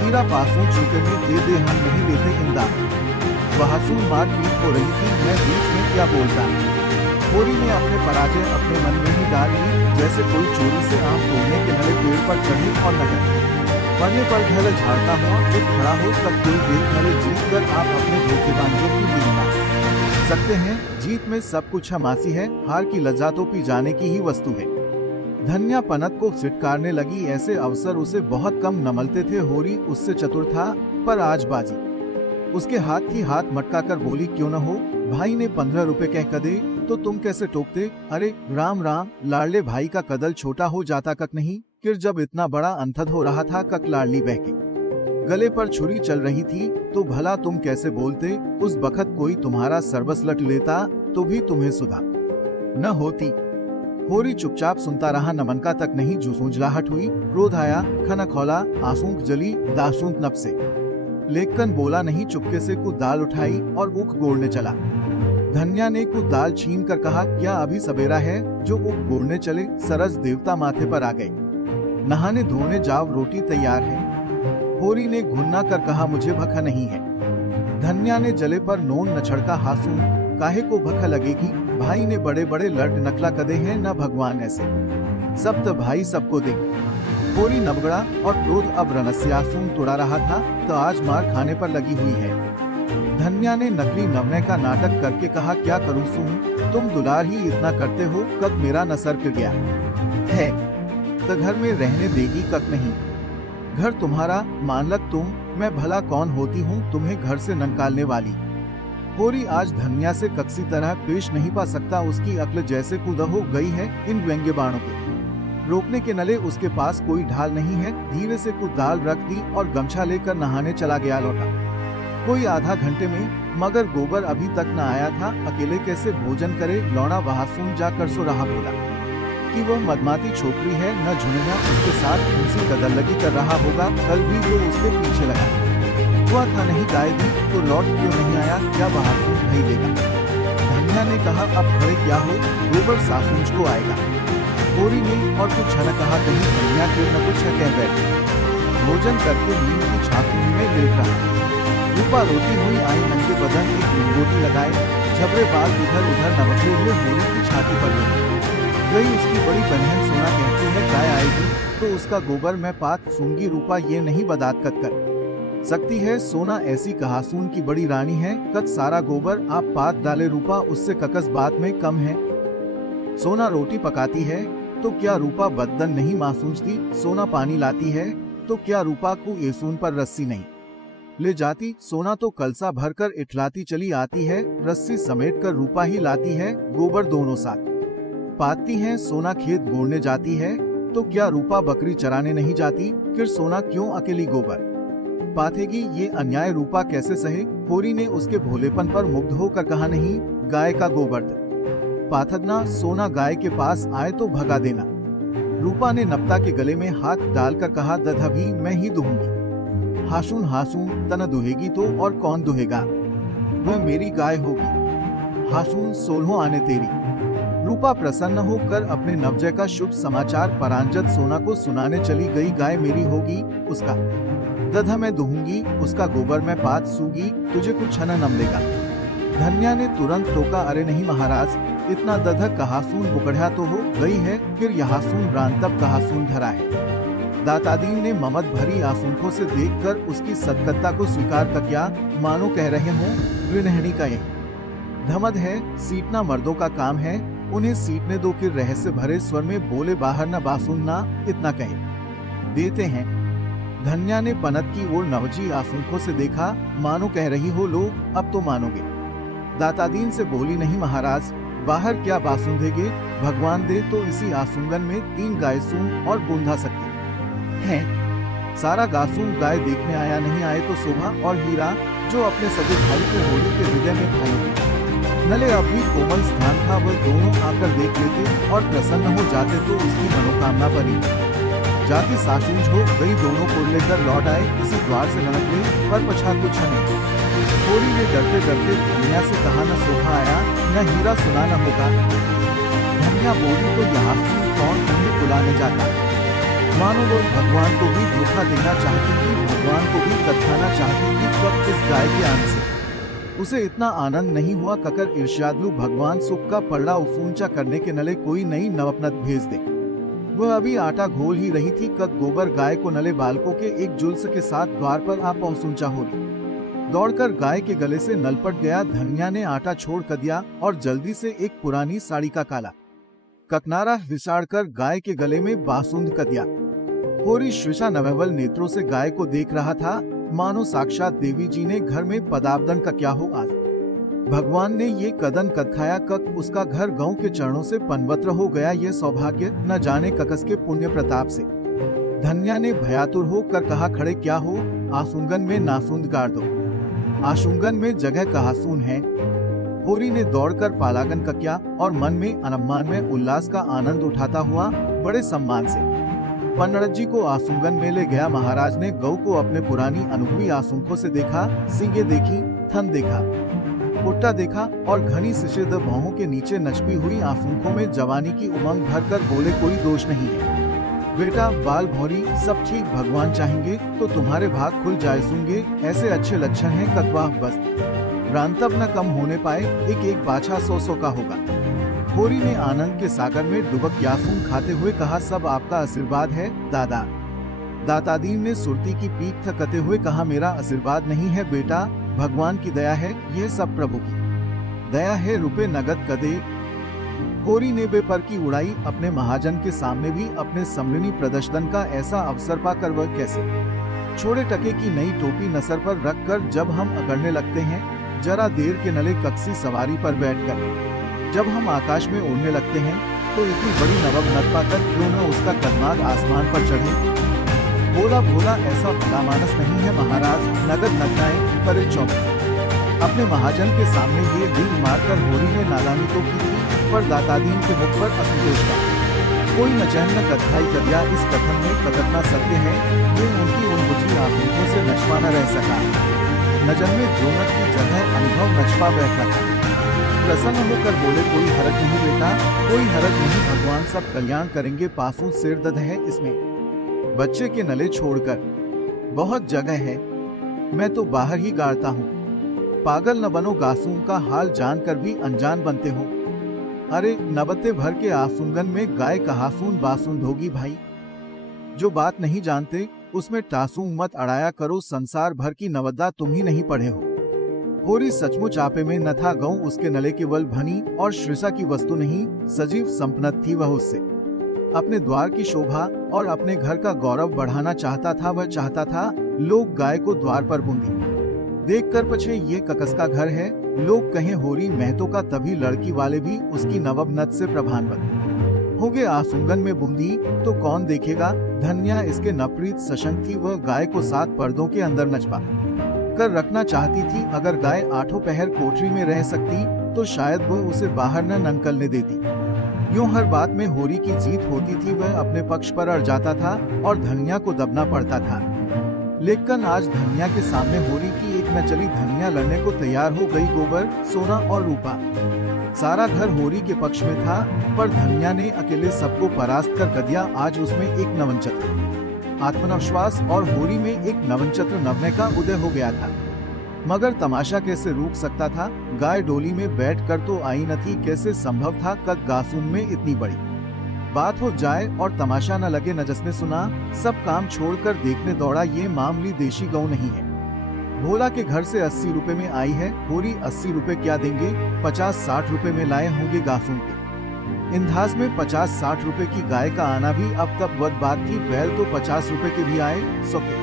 हीरा पासों रुपए में दे, हम नहीं लेते इमदाद। बहासून मार पीट हो रही थी, मैं बीच में क्या बोलता? होरी ने अपने पराजय अपने मन में ही डाल ली, जैसे कोई चोरी से आम तोड़ने के नले पेड़ पर चढ़े और नगर पढ़ने पर घर झाड़ता हुआ उठ खड़ा हो। तब कोई देख नले जीत कर आप अपने धोखेबाजों की लीला सकते हैं। जीत में सब कुछ हमासी है, हार की लज्जा तो पी जाने की ही वस्तु है। धन्या पनत को सिटकारने लगी, ऐसे अवसर उसे बहुत कम नमलते थे। होरी उससे चतुर था, पर आज बाजी उसके हाथ थी। हाथ मटका कर बोली, क्यों न हो, भाई ने 15 रुपए कह कदे तो तुम कैसे टोकते? अरे राम राम, लाडले भाई का कदल छोटा हो जाता कक नहीं? फिर जब इतना बड़ा अंथद हो रहा था कक लाडली बहके गले पर छुरी चल रही थी तो भला तुम कैसे बोलते? उस बखत कोई तुम्हारा सरबस लट लेता तो भी तुम्हें सुधा न होती। होरी चुपचाप सुनता रहा। नमन का तक नहीं झुंझलाहट हुई, क्रोध आया, खनक हौला, आंसूक जली, दासूक नब से लेखकन बोला नहीं। चुपके से कुछ दाल उठाई और ऊख गोड़ने चला। धन्या ने कुछ दाल छीन कर कहा, क्या अभी सवेरा है जो ऊख गोड़ने चले? सरस देवता माथे पर आ गए, नहाने धोने जाओ, रोटी तैयार है। होरी ने घुन्ना कर कहा, मुझे भूख नहीं है। धन्या ने जले पर नोन न छिड़का, हासूं काहे को भूख लगेगी? भाई ने बड़े बड़े लड़ नकला कदे हैं, न भगवान ऐसे सब तो भाई सबको दे। होरी नबगड़ा और क्रोध अब रनस्यासून तुड़ा रहा था, तो आज मार खाने पर लगी हुई है। धन्या ने नकली नवने का नाटक करके कहा, क्या करूं सुन, तुम दुलार ही इतना करते हो, कब मेरा नसर फिर गया है तो घर में रहने देगी कक नहीं? घर तुम्हारा मानलक तुम, मैं भला कौन होती हूँ तुम्हें घर से निकालने वाली? होरी आज धन्या से कक्सी तरह पेश नहीं पा सकता। उसकी अक्ल जैसे कुदा हो गई है इन व्यंग्य बाणों के रोकने के नले उसके पास कोई ढाल नहीं है। धीरे से कुछ दाल रख दी और गमछा लेकर नहाने चला गया। लौटा कोई आधा घंटे में, मगर गोबर अभी तक न आया था। अकेले कैसे भोजन करे? लौड़ा वहासून जाकर सो रहा, बोला कि वह मदमाती छोकरी है, न झुनना उसके साथ उनसी कदर लगी कर रहा होगा। कल भी तो उसके पीछे लगा हुआ था, नहीं गाय दी तो लौट क्यों नहीं आया? क्या वहासून नहीं देगा? धन्या ने कहा, अब खड़े क्या हो, गोबर सासूंज को आएगा। होरी ने और कुछ न कहा, कहीं धन्या क्यों न कुछ कह बैठे। भोजन करके नींद की छाती में लेट रहा। रूपा रोटी हुई आई, नंगे बदन एक लिंगोटी लगाए, झबरे बाल इधर उधर नमकते हुए होरी की छाती पर गई। उसकी बड़ी बहन सोना कहती है, गाय आएगी तो उसका गोबर मैं पात सूंगी। रूपा ये नहीं बदात कर सकती है। सोना ऐसी कहासून की बड़ी रानी है, कद सारा गोबर आप पात डाले। रूपा उससे ककस बात में कम है। सोना रोटी पकाती है तो क्या रूपा बदन नहीं मासूंजती? सोना पानी लाती है तो क्या रूपा को एसून पर रस्सी नहीं ले जाती? सोना तो कलसा भरकर इठलाती चली आती है, रस्सी समेट कर रूपा ही लाती है। गोबर दोनों साथ पाती है। सोना खेत गोड़ने जाती है तो क्या रूपा बकरी चराने नहीं जाती? फिर सोना क्यों अकेली गोबर पाथेगी? ये अन्याय रूपा कैसे सहे? होरी ने उसके भोलेपन पर मुग्ध होकर कहा, नहीं, गाय का गोबर पाथगना। सोना गाय के पास आए तो भगा देना। रूपा ने नप्ता के गले में हाथ डालकर कहा, दधभी मैं ही दुहूंगी। हासून हासून तना दुहेगी तो और कौन दुहेगा? वह मेरी गाय होगी। हासून 16 आने तेरी। रूपा प्रसन्न होकर अपने नवजय का शुभ समाचार परांजत सोना को सुनाने चली गई। गाय मेरी होगी, उसका दधा मैं दुहूंगी, उसका गोबर मैं पात सूगी, तुझे कुछ न नमलेगा। धन्या ने तुरंत टोका, अरे नहीं महाराज, इतना दधक कहासून बुकढ़ा तो हो गई है, फिर यहासून रांतब कहासून धरा है। दातादीन ने ममत भरी आंसुओं से देखकर उसकी सत्कत्ता को स्वीकार कर, क्या मानो कह रहे हो, गृहिणी का यही धमद है, सीटना मर्दों का काम है, उन्हें सीटने दो। कि रहस्य भरे स्वर में बोले, बाहर न बासुन ना, इतना कहे देते हैं। धन्या ने पनत की ओर नवजी आंसुओं से देखा, मानो कह रही हो, लो अब तो मानोगे। दातादीन से बोली, नहीं महाराज, बाहर क्या बासुन देंगे, भगवान दे तो इसी आसुंगन में 3 गाय सून और बूंदा सकते हैं। सारा गासून गाय देखने आया, नहीं आए तो शोभा और हीरा जो अपने सगे भाई को होली के हृदय में भाई नले अब भी कोमल स्थान था, वह दोनों आकर देख लेते और प्रसन्न हो जाते तो उसकी मनोकामना बनी जाती सासूज हो गई। दोनों को लेकर लौट आए, इसी द्वार से लड़क गई पर पछा कुछ नहीं। होरी ने डरते डरते धनिया से कहा, न शोभा आया न हीरा सुना न होगा। धनिया बोली, तो यहाँ से कौन उन्हें बुलाने जाता। मानो वो भगवान को भी धोखा देना चाहती थी, भगवान को भी कथाना चाहती थी। कब इस गाय के आने से उसे इतना आनंद नहीं हुआ, ककर ईर्ष्यालु भगवान सुख का पलड़ा ऊंचा करने के नले कोई नई नवपनत भेज दे। वह अभी आटा घोल ही रही थी, कब गोबर गाय को नले बालकों के एक जुल्स के साथ द्वार पर आ पहुंचा। होली दौड़कर गाय के गले से नलपट गया। धनिया ने आटा छोड़ कर दिया और जल्दी से एक पुरानी साड़ी का काला ककनारा विसाड़ कर गाय के गले में बासुंद कर दिया। होरी श्रिशा नवल नेत्रों से गाय को देख रहा था, मानो साक्षात देवी जी ने घर में पदार्पण का क्या हो आज। भगवान ने ये कदन कथाया, कक उसका घर गांव के चरणों से पनवत्र हो गया। ये सौभाग्य न जाने ककस के पुण्य प्रताप से। धन्या ने भयातुर हो कर कहा, खड़े क्या हो, आसुंगन में नासूंद गाड़ दो। आशुंगन में जगह कहासून है। होरी ने दौड़कर पालागन का किया और मन में अनम्मान में उल्लास का आनंद उठाता हुआ बड़े सम्मान से पन्नड़ जी को आसुंगन में ले गया। महाराज ने गौ को अपने पुरानी अनुभवी आसूंखों से देखा, सींगे देखी, थन देखा, पुट्टा देखा और घनी शिशिर भौहों के नीचे नचपी हुई आसूंखों में जवानी की उमंग भरकर बोले, कोई दोष नहीं है बेटा, बाल भौरी सब ठीक, भगवान चाहेंगे तो तुम्हारे भाग खुल जाए सूंगे। ऐसे अच्छे लक्षण हैं ककवाह बस रांतब न कम होने पाए, एक एक बाछा 100 का होगा। होरी ने आनंद के सागर में डुबक यासून खाते हुए कहा, सब आपका आशीर्वाद है दादा। दातादीन ने सुरती की पीठ थकते हुए कहा, मेरा आशीर्वाद नहीं है बेटा, भगवान की दया है, ये सब प्रभु की दया है, रुपए नगद कदे। होरी ने बेपर की उड़ाई। अपने महाजन के सामने भी अपने सम्मिलनी प्रदर्शन का ऐसा अवसर पाकर वह कैसे छोड़े। टके की नई टोपी नसर पर रखकर जब हम अकड़ने लगते हैं, जरा देर के नले कक्सी सवारी पर बैठकर जब हम आकाश में उड़ने लगते हैं, तो इतनी बड़ी नवम नद पाकर क्यों न उसका कदमाग आसमान पर चढ़े। भोला भोला ऐसा भला मानस नहीं है महाराज, नगद नगनाएं पर चौक। अपने महाजन के सामने ये दिल मारकर होरी ने नादानी तो की थी, पर दातादीन के मुख पर असंतोष था। कोई न चैन न कथाई कर दिया। इस कथन में कतरना सत्य है, ये उनकी उन बुझी आंखों से नचपा न रह सका। नजर में जोनक की जगह अनुभव नचपा बैठा था। प्रसन्न होकर बोले, कोई हरज नहीं बेटा, कोई हरज नहीं, भगवान सब कल्याण करेंगे। पासों सिर दर्द है इसमें, बच्चे के नले छोड़कर बहुत जगह है, मैं तो बाहर ही गाड़ता हूँ। पागल न बनो, गासून का हाल जानकर भी अनजान बनते हो। अरे नबते भर के आसुंगन में गाय कहासून बासून होगी भाई। जो बात नहीं जानते उसमें टासूं मत अड़ाया करो, संसार भर की नवद्दा तुम ही नहीं पढ़े हो। होरी सचमुच आपे में न था, गौ उसके नले केवल भनी और श्रिशा की वस्तु नहीं, सजीव संपन्नत थी वह उससे। अपने द्वार की शोभा और अपने घर का गौरव बढ़ाना चाहता था। वह चाहता था लोग गाय को द्वार पर बूंदी देखकर पछे, ये ककस का घर है, लोग कहें होरी महतो का, तभी लड़की वाले भी उसकी नवबनत से प्रभान्वित होंगे। आसुंगन में बूंदी तो कौन देखेगा। धन्या इसके नपरीत सशंक थी। वह गाय को 7 पर्दों के अंदर नचपा कर रखना चाहती थी। अगर गाय 8 पहर कोठरी में रह सकती तो शायद वह उसे बाहर न निकलने देती। यूं हर बात में होरी की जीत होती थी। वह अपने पक्ष पर अड़ जाता था और धनिया को दबना पड़ता था। लेकिन आज धनिया के सामने होरी की एक न चली। धनिया लड़ने को तैयार हो गई। गोबर, सोना और रूपा, सारा घर होरी के पक्ष में था, पर धनिया ने अकेले सबको परास्त कर दिया। आज उसमें एक नवनचत्र आत्मविश्वास और होरी में एक नवनचत्र नवने का उदय हो गया था। मगर तमाशा कैसे रुक सकता था। गाय डोली में बैठकर तो आई न थी, कैसे संभव था कद गासून में इतनी बड़ी बात हो जाए और तमाशा न लगे। नजस ने सुना, सब काम छोड़कर देखने दौड़ा। ये मामूली देशी गौ नहीं है। भोला के घर से 80 रुपए में आई है। होरी 80 रुपए क्या देंगे, 50-60 रुपए में लाए होंगे गासून के। इंधास में 50-60 रुपए की गाय का आना भी अब तक वद बात थी। बैल तो 50 रुपए के भी आए सके।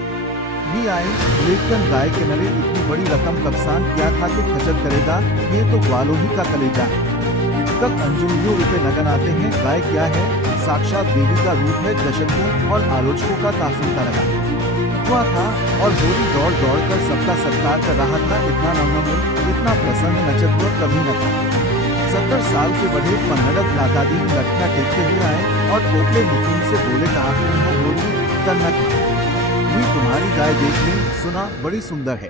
भी आए, लेकिन गाय के नले इतनी बड़ी रकम कब्सान क्या खा के खचत करेगा, ये तो ग्वालों ही का कलेजा है। कब अंजुमियों रुपए नगन आते हैं, गाय क्या है, साक्षात देवी का रूप है, दशकों और आलोचकों का तासुरता लगा हुआ था और होली दौड़ दौड़ कर सबका सत्कार कर रहा था। इतना नम्र, इतना प्रसन्न नचत हुआ कभी न था। 70 साल के बड़े पन्नड़क दादादी लटका टेकते हुए आए और टोकले मुफून से बोले, कहा हो होली तन्नक भी तुम्हारी गाय देखने सुना बड़ी सुंदर है।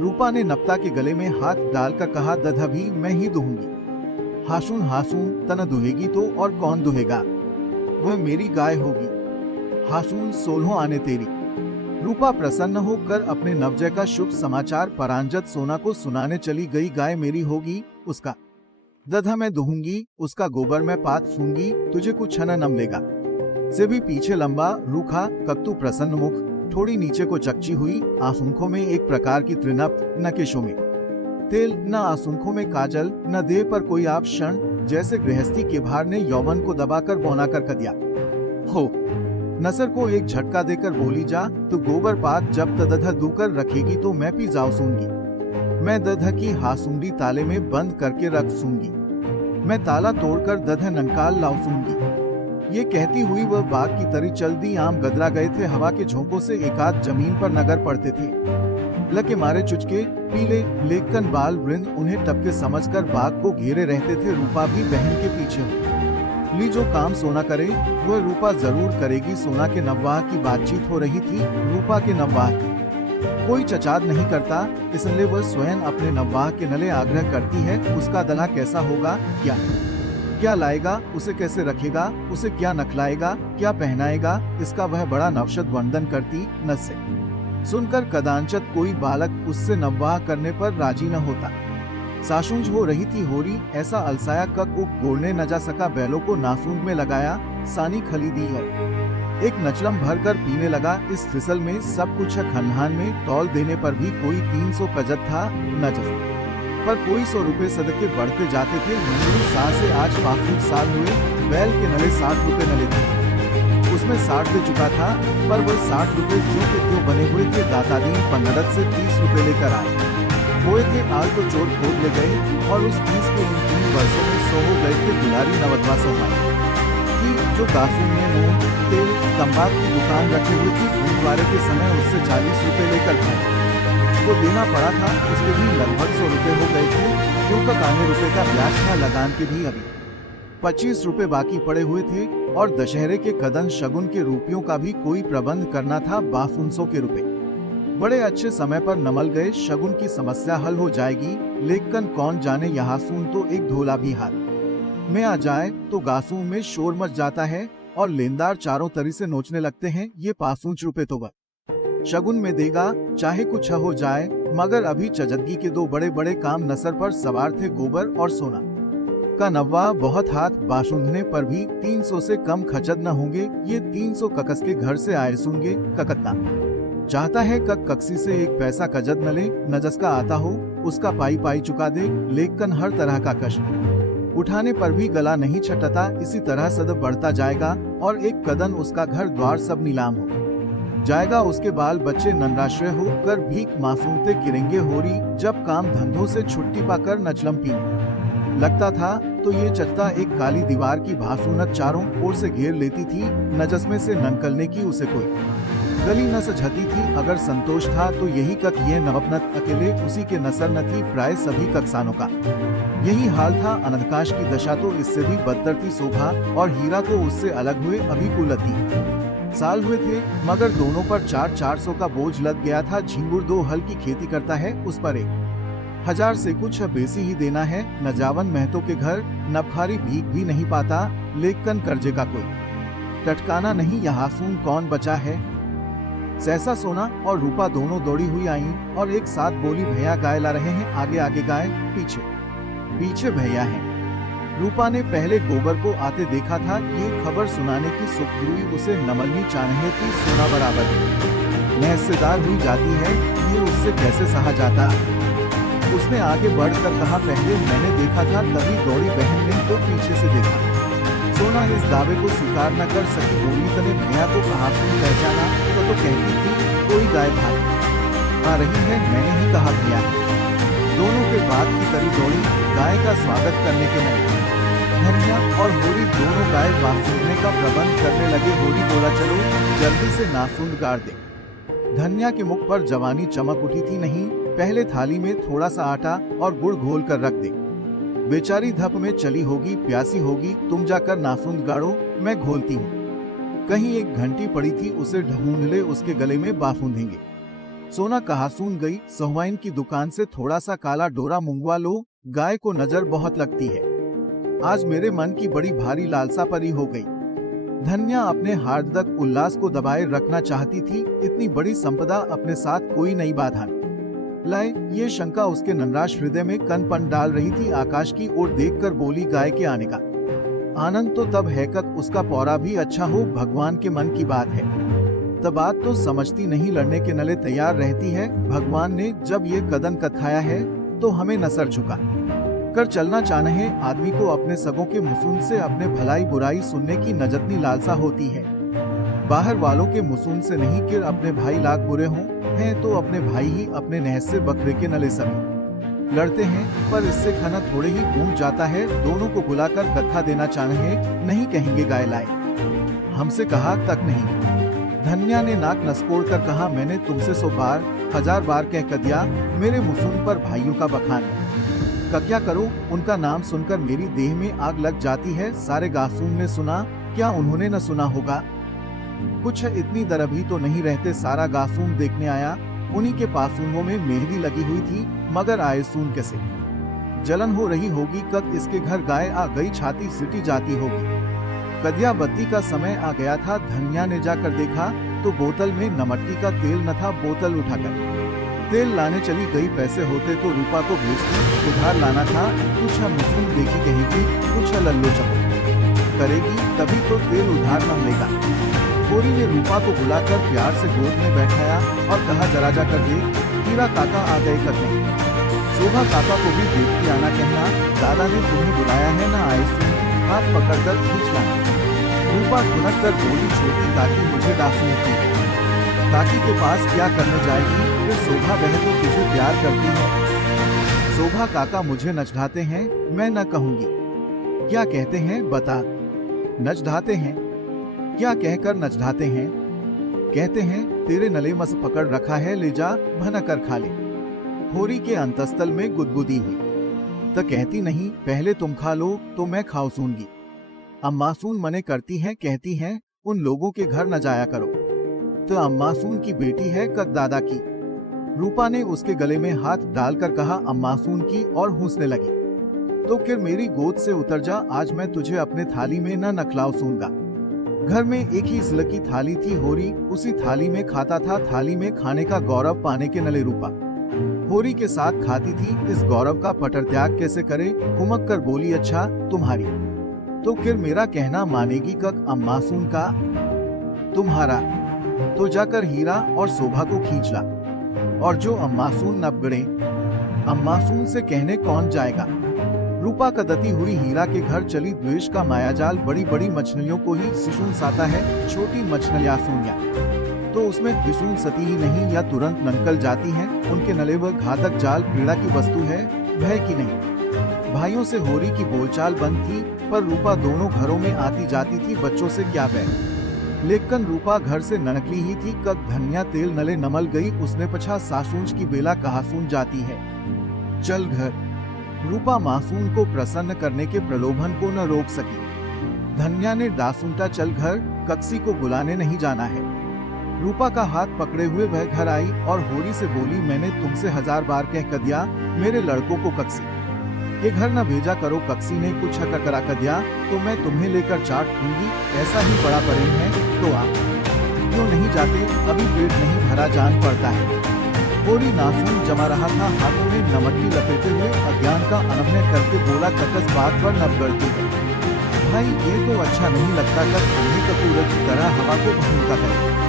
रूपा ने नप्ता के गले में हाथ डालकर कहा, दधा भी मैं ही दूंगी। हासून हासून तन दुहेगी तो और कौन दुहेगा, वह मेरी गाय होगी। हासून 16 आने तेरी। रूपा प्रसन्न होकर अपने नवजय का शुभ समाचार परांजत सोना को सुनाने चली गई। गाय मेरी होगी, उसका दधा मैं दूंगी, उसका गोबर मैं पात सूंगी, तुझे कुछ न नम लेगा। से भी पीछे लंबा रूखा कत्तू प्रसन्न मुख, थोड़ी नीचे को चकची हुई आंखों में एक प्रकार की तृणप, न केशों में तेल, न आंखों में काजल, न देह पर कोई आभूषण, जैसे गृहस्थी के भार ने यौवन को दबाकर बौना कर दिया हो। नसर को एक झटका देकर बोली, जा तू गोबर पात जब दधा दूकर रखेगी तो मैं पी जाऊं सूंगी। मैं दधा की हासूंगी ताले में बंद करके रख सूंगी, मैं ताला तोड़कर दधा ननकाल लाऊ सूंगी। ये कहती हुई वह बाग की तरी चल दी। आम गदरा गए थे, हवा के झोंकों से एकाध जमीन पर नगर पड़ते थे। लके मारे चुचके पीले लेकन बाल वृंद उन्हें टपके समझकर बाग को घेरे रहते थे। रूपा भी बहन के पीछे हो ली, जो काम सोना करे वह रूपा जरूर करेगी। सोना के नववाह की बातचीत हो रही थी, रूपा के नववाह की। कोई चचाद नहीं करता, इसलिए वह स्वयं अपने नववाह के नले आग्रह करती है। उसका दला कैसा होगा, क्या लाएगा, उसे कैसे रखेगा, उसे क्या नखलाएगा, क्या पहनाएगा, इसका वह बड़ा नवशत वंदन करती। न से सुनकर कदांचत कोई बालक उससे नववाह करने पर राजी न होता। साशुंज हो रही थी होरी, ऐसा अलसाया कक उप गोड़ने न जा सका। बैलों को नासूंद में लगाया, सानी खरीदी और एक नचलम भर कर पीने लगा। इस फिसल में सब कुछ खनहान में तौल देने पर भी कोई 300 कजत था नजस पर कोई 100 रुपए सदके बढ़ते जाते थे। मंगलू साल से आज 65 साल हुए, बैल के नले 60 रुपए नले थे, उसमें 60 दे चुका था, पर वह 60 रुपए जो के त्यों बने हुए थे। दातादीन पन्नड़त से 30 रुपए लेकर आए हुए थे। आल को चोर खोद ले गए और उस 30 के इन 3 वर्षों में 100 हो गए थे। दुलारी नवदवा समाई थी, जो गासून में नून तेल तंबाकू की दुकान रखे हुई थी। बुधवार के समय उससे 40 रुपए लेकर गए, वो देना पड़ा था। उसके भी लगभग 100 रुपए हो गए थे, क्योंकि आने रुपए का ब्याज था। लगान के भी अभी 25 रुपए बाकी पड़े हुए थे और दशहरे के कदन शगुन के रुपयों का भी कोई प्रबंध करना था। 5200 के रुपए बड़े अच्छे समय पर नमल गए। शगुन की समस्या हल हो जाएगी, लेकिन कौन जाने यहाँ सून तो एक धोला भी हाथ में आ जाए तो गासूं में शोर मच जाता है और लेनदार चारों तरी से नोचने लगते हैं। ये 500 रुपए तो वह शगुन में देगा, चाहे कुछ हो जाए। मगर अभी चजदगी के 2 बड़े बड़े काम नसर पर सवार थे, गोबर और सोना का नव्वा। बहुत हाथ बाशुंधने पर भी 300 से कम खचद न होंगे। ये 300 ककस के घर से आए सूंगे। ककतना चाहता है कक्सी से 1 पैसा कजद न ले, न जिसका आता हो उसका पाई पाई चुका दे। लेकिन हर तरह का कष्ट उठाने पर भी गला नहीं छटता। इसी तरह सद बढ़ता जाएगा और एक कदन उसका घर द्वार सब नीलाम हो जाएगा। उसके बाल बच्चे नन्राश्रय होकर भीख मासूमते गिरेंगे। होरी जब काम धंधों से छुट्टी पाकर नचलम पीने लगता था तो ये चचता एक काली दीवार की भासूनत चारों ओर से घेर लेती थी। नजस्मे से ननकलने की उसे कोई गली न सझती थी। अगर संतोष था तो यही कक ये नवपनत अकेले उसी के नसर न थी। प्राय सभी कक्सानों का यही हाल था। अनंतकाश की दशा तो इससे भी बदतर थी। शोभा और हीरा को उससे अलग हुए अभी कुलती साल हुए थे, मगर दोनों पर 400 का बोझ लग गया था। झिंगुर 2 हल की खेती करता है, उस पर 1000 से कुछ बेसी ही देना है। नजावन महतो के घर नबखारी भीख भी नहीं पाता, लेकिन कर्जे का कोई टटकाना नहीं। यहाँ सून कौन बचा है। सहसा सोना और रूपा दोनों दौड़ी हुई आई और एक साथ बोली, भैया गाय ला रहे हैं। आगे आगे गाय, पीछे पीछे भैया हैं। रूपा ने पहले गोबर को आते देखा था। ये खबर सुनाने की सुखदुई उसे नमलनी चाहे थी। सोना बराबर महसेदार हुई जाती है, ये उससे कैसे सहा जाता। उसने आगे बढ़कर कहा, पहले मैंने देखा था, तभी दौड़ी बहन ने तो पीछे से देखा। सोना इस दावे को स्वीकार न कर सकी। बोली, तने भैया को कहाँ से पहचाना? तो कहती थी कोई गाय भाग आ रही है, मैंने ही कहा भैया। दोनों के बाद की तरी दौड़ी गाय का स्वागत करने के लिए। धन्या और होरी दोनों गाय बासूंदने का प्रबंध करने लगे। होरी बोला, चलो जल्दी से नासूंद गाड़ दे। धन्या के मुख पर जवानी चमक उठी थी। नहीं, पहले थाली में थोड़ा सा आटा और गुड़ घोल कर रख दे। बेचारी धप में चली होगी, प्यासी होगी, तुम जाकर नासूंद गाड़ो, मैं घोलती हूँ। कहीं एक घंटी पड़ी थी, उसे ढूंढ ले, उसके गले में बाफूंदेंगे। सोना कहासून गई, सहुआइन की दुकान से थोड़ा सा काला डोरा मंगवा लो, गाय को नजर बहुत लगती है। आज मेरे मन की बड़ी भारी लालसा परी हो गई। धन्या अपने हार्दक उल्लास को दबाए रखना चाहती थी। इतनी बड़ी संपदा अपने साथ कोई नहीं बाधा लाए, ये शंका उसके ननराश हृदय में कनपन डाल रही थी। आकाश की ओर देखकर बोली, गाय के आने का आनंद तो तब है कब उसका पौरा भी अच्छा हो, भगवान के मन की बात है। तब बात तो समझती नहीं, लड़ने के नले तैयार रहती है। भगवान ने जब ये कदम कथाया है तो हमें न सर झुका कर चलना चाहे। आदमी को अपने सगों के मुसून से अपने भलाई बुराई सुनने की न जितनी लालसा होती है, बाहर वालों के मुसून से नहीं, कि अपने भाई लाख बुरे हों हैं तो अपने भाई ही अपने नहस से बकरे के नले सभी लड़ते हैं। पर इससे खाना थोड़े ही गूंज जाता है। दोनों को बुलाकर कथा देना चाहे, नहीं कहेंगे गाय लाए, हमसे कहा तक नहीं। धन्या ने नाक नसकोड़ कर कहा, मैंने तुमसे 100 बार 1000 बार कह दिया, मेरे मुसून पर भाइयों का बखान का क्या करो। उनका नाम सुनकर मेरी देह में आग लग जाती है। सारे गासून ने सुना, क्या उन्होंने न सुना होगा? कुछ इतनी दरभी तो नहीं रहते। सारा गासून देखने आया। उन्हीं के पासूनों में मेहंदी लगी हुई थी, मगर आए सून कैसे जलन हो रही होगी। कब इसके घर गाय आ गई, छाती सिटी जाती होगी। कदिया बत्ती का समय आ गया था। धन्या ने जाकर देखा तो बोतल में नमट्टी का तेल न था। बोतल उठाकर तेल लाने चली गई। पैसे होते तो रूपा को भेजती, उधार लाना था। कुछ मुसून देखी कहेगी, कुछ लल्लो चपो करेगी, तभी तो तेल उधार न मिलेगा। होरी ने रूपा को बुलाकर प्यार से गोद में बैठाया और कहा, जरा जाकर देख, हीरा काका आ गए करने। शोभा काका को भी देखती आना कहना, दादा ने तुम्हें बुलाया है ना आए सुन, हाथ पकड़कर खींच लाना। रूपा ठुनक कर बोली, छोटी काकी मुझे डांसूं थी, काकी के पास क्या करने जाएगी? फिर शोभा बहन तो तुझे प्यार करती है। शोभा काका मुझे नचढ़ाते हैं, मैं न कहूंगी। क्या कहते हैं बता? नचढ़ाते हैं। क्या कहकर नचढ़ाते हैं? कहते हैं तेरे नले मस पकड़ रखा है, ले जा भना कर खा ले। होरी के अंतस्तल में गुदगुदी हुई। तो कहती नहीं, पहले तुम खा लो तो मैं खाओ सूंगी। अम्मासून मने करती हैं, कहती हैं उन लोगों के घर न जाया करो। तो अम्मासून की बेटी है कद दादा की। रूपा ने उसके गले में हाथ डालकर कहा, अम्मासून की, और हंसने लगी। तो फिर मेरी गोद से उतर जा, आज मैं तुझे अपने थाली में न नखलाओ सूंगा। घर में एक ही सिल की थाली थी। होरी उसी थाली में खाता था। थाली में खाने का गौरव पाने के नले रूपा होरी के साथ खाती थी। इस गौरव का पटर त्याग कैसे करे? कुमक कर बोली, अच्छा तुम्हारी, तो फिर मेरा कहना मानेगी कक? अम्मासून का तुम्हारा, तो जाकर हीरा और शोभा को खींच ला, और जो अम्मासून न बिगड़े, अम्मासून से कहने कौन जाएगा? रूपा कदती हुई हीरा के घर चली। द्वेष का मायाजाल बड़ी बड़ी मछलियों को ही सिसून साता है। छोटी मछलियां सूनिया तो उसमें विसून सती ही नहीं, या तुरंत ननकल जाती हैं। उनके नले व घातक जाल पीड़ा की वस्तु है, भय की नहीं। भाइयों से होरी की बोलचाल बंद थी, पर रूपा दोनों घरों में आती जाती थी। बच्चों से क्या बैर, लेकिन रूपा घर से ननकली ही थी। कब धन्या तेल नले नमल गई, उसने पछा सासूंज की बेला कहासून जाती है, चल घर। रूपा मासून को प्रसन्न करने के प्रलोभन को न रोक सकी। धन्या ने दासूंटा, चल घर, कक्सी को बुलाने नहीं जाना है। रूपा का हाथ पकड़े हुए वह घर आई और होरी से बोली, मैंने तुमसे 1000 बार कह दिया, मेरे लड़कों को कक्सी के घर न भेजा करो। कक्सी ने कुछ करा कर दिया तो मैं तुम्हें लेकर चाट दूंगी। ऐसा ही बड़ा प्रेम है तो आप क्यों नहीं जाते? अभी पेट नहीं भरा, जान पड़ता है। होरी नासून जमा रहा था, हाथों में नमट्टी लपेटे हुए अज्ञान का अनमय करके बोला, ककस बात पर नब गढ़ती है। भाई ये तो अच्छा नहीं लगता कर ठंडी कपूर की तरह हवा को भूनता है।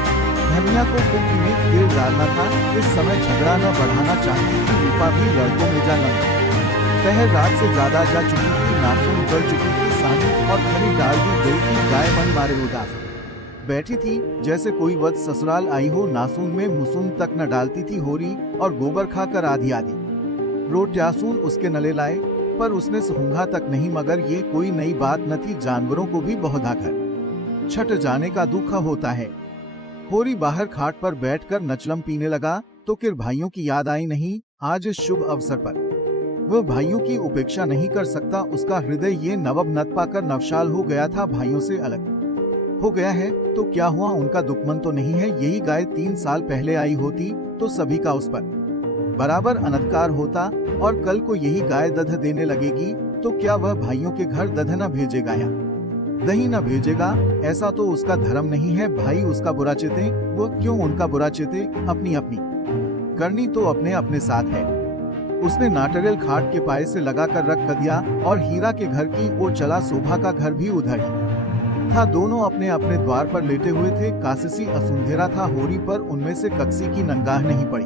धनिया को कुंडी में तेल डालना था। इस समय झगड़ा न बढ़ाना चाहती थी रूपा भी लड़कों में जाना। पहर रात से ज्यादा जा चुकी थी, नासून कर चुकी थी सानी और खरी डाल दी गई थी। गाय मन मारे उदास बैठी थी जैसे कोई वध ससुराल आई हो। नासून में मुसून तक न डालती थी होरी, और गोबर खाकर आधी आधी रोटियासून उसके नले लाए, पर उसने सूंघा तक नहीं। मगर ये कोई नई बात न थी, जानवरों को भी बहुधा घर छट जाने का दुख होता है। होरी बाहर खाट पर बैठकर नचलम पीने लगा तो किर भाइयों की याद आई नहीं। आज इस शुभ अवसर पर वह भाइयों की उपेक्षा नहीं कर सकता। उसका हृदय ये नवब नत पाकर नवशाल हो गया था। भाइयों से अलग हो गया है तो क्या हुआ, उनका दुश्मन तो नहीं है। यही गाय 3 साल पहले आई होती तो सभी का उस पर बराबर अनधिकार होता, और कल को यही गाय दध देने लगेगी तो क्या वह भाइयों के घर दध न भेजेगा या दही न भेजेगा? ऐसा तो उसका धर्म नहीं है। भाई उसका बुरा चेते, वो क्यों उनका बुरा चेते? अपनी अपनी करनी तो अपने अपने साथ है। उसने नाटरेल खाट के पाए से लगा कर रख दिया और हीरा के घर की ओर चला। शोभा का घर भी उधर ही था। दोनों अपने अपने द्वार पर लेटे हुए थे। कासिसी असुंधेरा था होरी पर, उनमें से कक्सी की नंगाह नहीं पड़ी।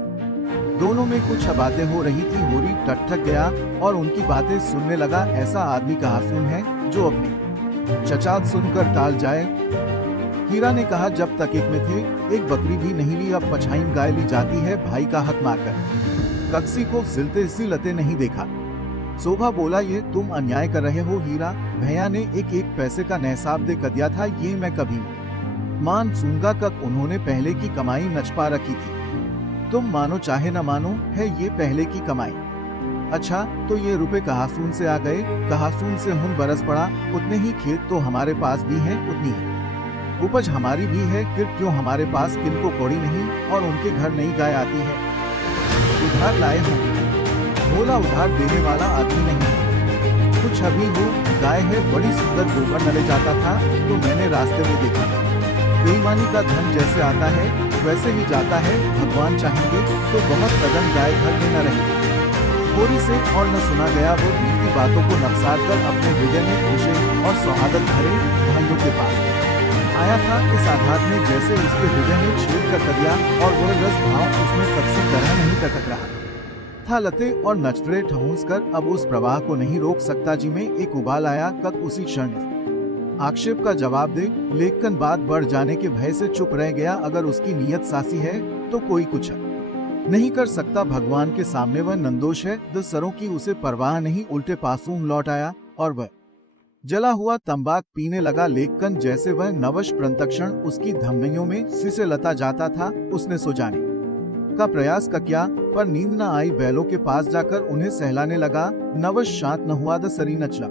दोनों में कुछ बातें हो रही थी। होरी टकटक गया और उनकी बातें सुनने लगा। ऐसा आदमी का हासून है जो अपनी चचात सुनकर टाल जाए। हीरा ने कहा, जब तक एक में थे एक बकरी भी नहीं ली, अब पछाइन गाय ली जाती है भाई का हक मारकर। कक्सी को सिलते सिलते नहीं देखा। शोभा बोला, ये तुम अन्याय कर रहे हो हीरा। भैया ने एक एक पैसे का नहसाब दे दिया था, ये मैं कभी मान सूंगा। कब उन्होंने पहले की कमाई नचपा रखी थी। तुम मानो चाहे न मानो, है ये पहले की कमाई। अच्छा तो ये रुपए कहासून से आ गए? कहासून से हुन बरस पड़ा। उतने ही खेत तो हमारे पास भी हैं, उतनी ही उपज हमारी भी है। फिर क्यों हमारे पास किनको कौड़ी नहीं और उनके घर नई गाय आती है? उधार लाए हो? भोला उधार देने वाला आदमी नहीं है। कुछ अभी हो गाय है, बड़ी सुंदर गोबर नले जाता था तो मैंने रास्ते में देखा। बेईमानी का धन जैसे आता है वैसे ही जाता है। भगवान चाहेंगे तो बहुत कदम गाय घर में न रहेगी। होरी से और न सुना गया। वो बीती बातों को नक्सार कर अपने हृदय में खुशे और सौहार्द भरे भाइयों के पास आया था। इस आघात ने जैसे उसके हृदय में छेद कर दिया और वह रस भाव उसमें कक्सी तरह नहीं टटक रहा था। लते और नचरे ठहूस कर अब उस प्रवाह को नहीं रोक सकता। जी में एक उबाल आया। कक उसी क्षण आक्षेप का जवाब दे, लेकिन बात बढ़ जाने के भय से चुप रह गया। अगर उसकी नीयत सासी है तो कोई कुछ नहीं कर सकता। भगवान के सामने वह नंदोष है। 10 सरों की उसे परवाह नहीं। उल्टे पासूम लौट आया और वह जला हुआ तंबाक पीने लगा। लेकिन जैसे वह नवश प्रंतक्षण उसकी धमनियों में सिसे लता जाता था। उसने सो जाने का प्रयास किया पर नींद न आई। बैलों के पास जाकर उन्हें सहलाने लगा। नवश शांत न हुआ। दसरी नचला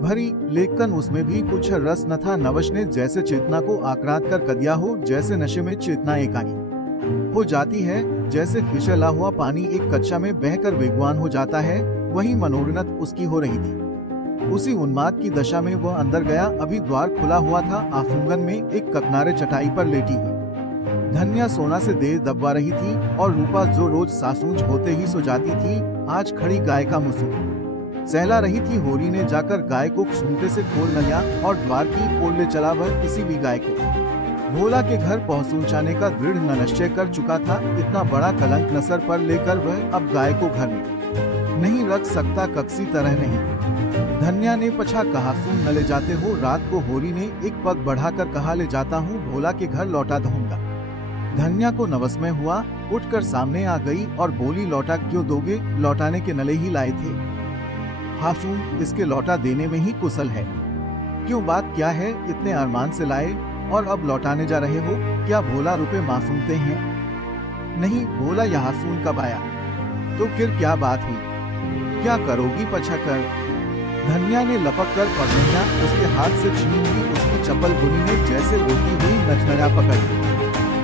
भरी, लेकिन उसमें भी कुछ रस न था। नवश ने जैसे चेतना को आक्रांत कर कदिया हो। जैसे नशे में चेतना एकानी हो जाती है, जैसे फिसला हुआ पानी एक कच्चा में बहकर वेगवान हो जाता है, वही मनोरनत उसकी हो रही थी। उसी उन्माद की दशा में वह अंदर गया। अभी द्वार खुला हुआ था। आफूंगन में एक ककनारे चटाई पर लेटी हुई धन्या सोना से देर दबवा रही थी और रूपा जो रोज सासूंज होते ही सो जाती थी, आज खड़ी गाय का मुसू सहला रही थी। होरी ने जाकर गाय को सूंटे से खोल न लिया और द्वार की ओर ले चला। वह किसी भी गाय को भोला के घर पहुंचाने का दृढ़ निश्चय कर चुका था। इतना बड़ा कलंक न सर पर लेकर वह अब गाय को घर में नहीं रख सकता। कक्सी तरह नहीं। धन्या ने पछा कहा, सुन न ले जाते हो? रात को होरी ने एक पग बढ़ाकर कहा, ले जाता हूँ, भोला के घर लौटा दूंगा। धन्या को नवस्मय हुआ, उठकर सामने आ गई और बोली, लौटा क्यों दोगे? लौटाने के नले ही लाए थे। हासून, इसके लौटा देने में ही कुशल है। क्यों, बात क्या है? इतने अरमान से लाए और अब लौटाने जा रहे हो? क्या भोला रुपए मासूमते हैं? नहीं, भोला यहाँ हासून कब आया? तो फिर क्या बात हुई? क्या करोगी पछाकर? धन्या ने लपक कर पगड़ियां उसके हाथ से छीन ली। उसकी चप्पल बुनी ने जैसे उड़ती हुई नचनड़ा पकड़ी।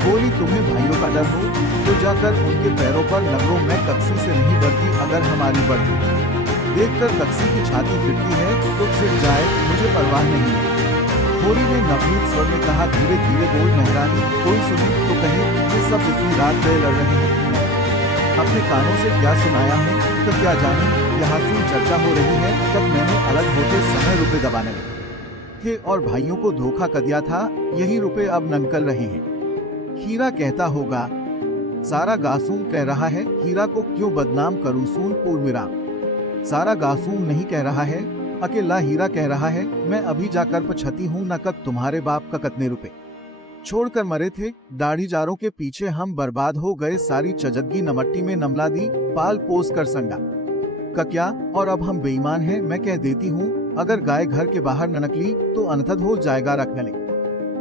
बोली, तुम्हें भाइयों का डर हो तो जाकर उनके पैरों पर लगो। मैं कक्सी से नहीं बढ़ती, अगर हमारी बढ़ती देखकर कक्सी की छाती फिरती है तो फिर जाए, मुझे परवाह नहीं है। होरी ने नवनीत स्वर में कहा, धीरे धीरे बोल मेहरानी, कोई सुने तो कहे कि सब इतनी रात गए लड़ रहे हैं। अपने कानों से क्या सुनाया हूँ तो क्या जाने। यहाँ सुन चर्चा हो रही है, तब मैंने अलग होते समय रुपए दबाने लगे थे और भाइयों को धोखा कर दिया था। यही रुपए अब ननकल रहे हैं। हीरा कहता होगा, सारा गासूम कह रहा है, हीरा को क्यों बदनाम करूं? सून पूर्वविराम। सारा गासूम नहीं कह रहा है, अकेला हीरा कह रहा है। मैं अभी जाकर पछती हूँ, न कब तुम्हारे बाप का कतने रुपए छोड़कर मरे थे। दाढ़ी जारों के पीछे हम बर्बाद हो गए, सारी चजदगी नमट्टी में नमला दी, पाल पोस कर संगा का क्या। और अब हम बेईमान हैं। मैं कह देती हूँ, अगर गाय घर के बाहर न निकली तो अनथद हो जाएगा रख नले।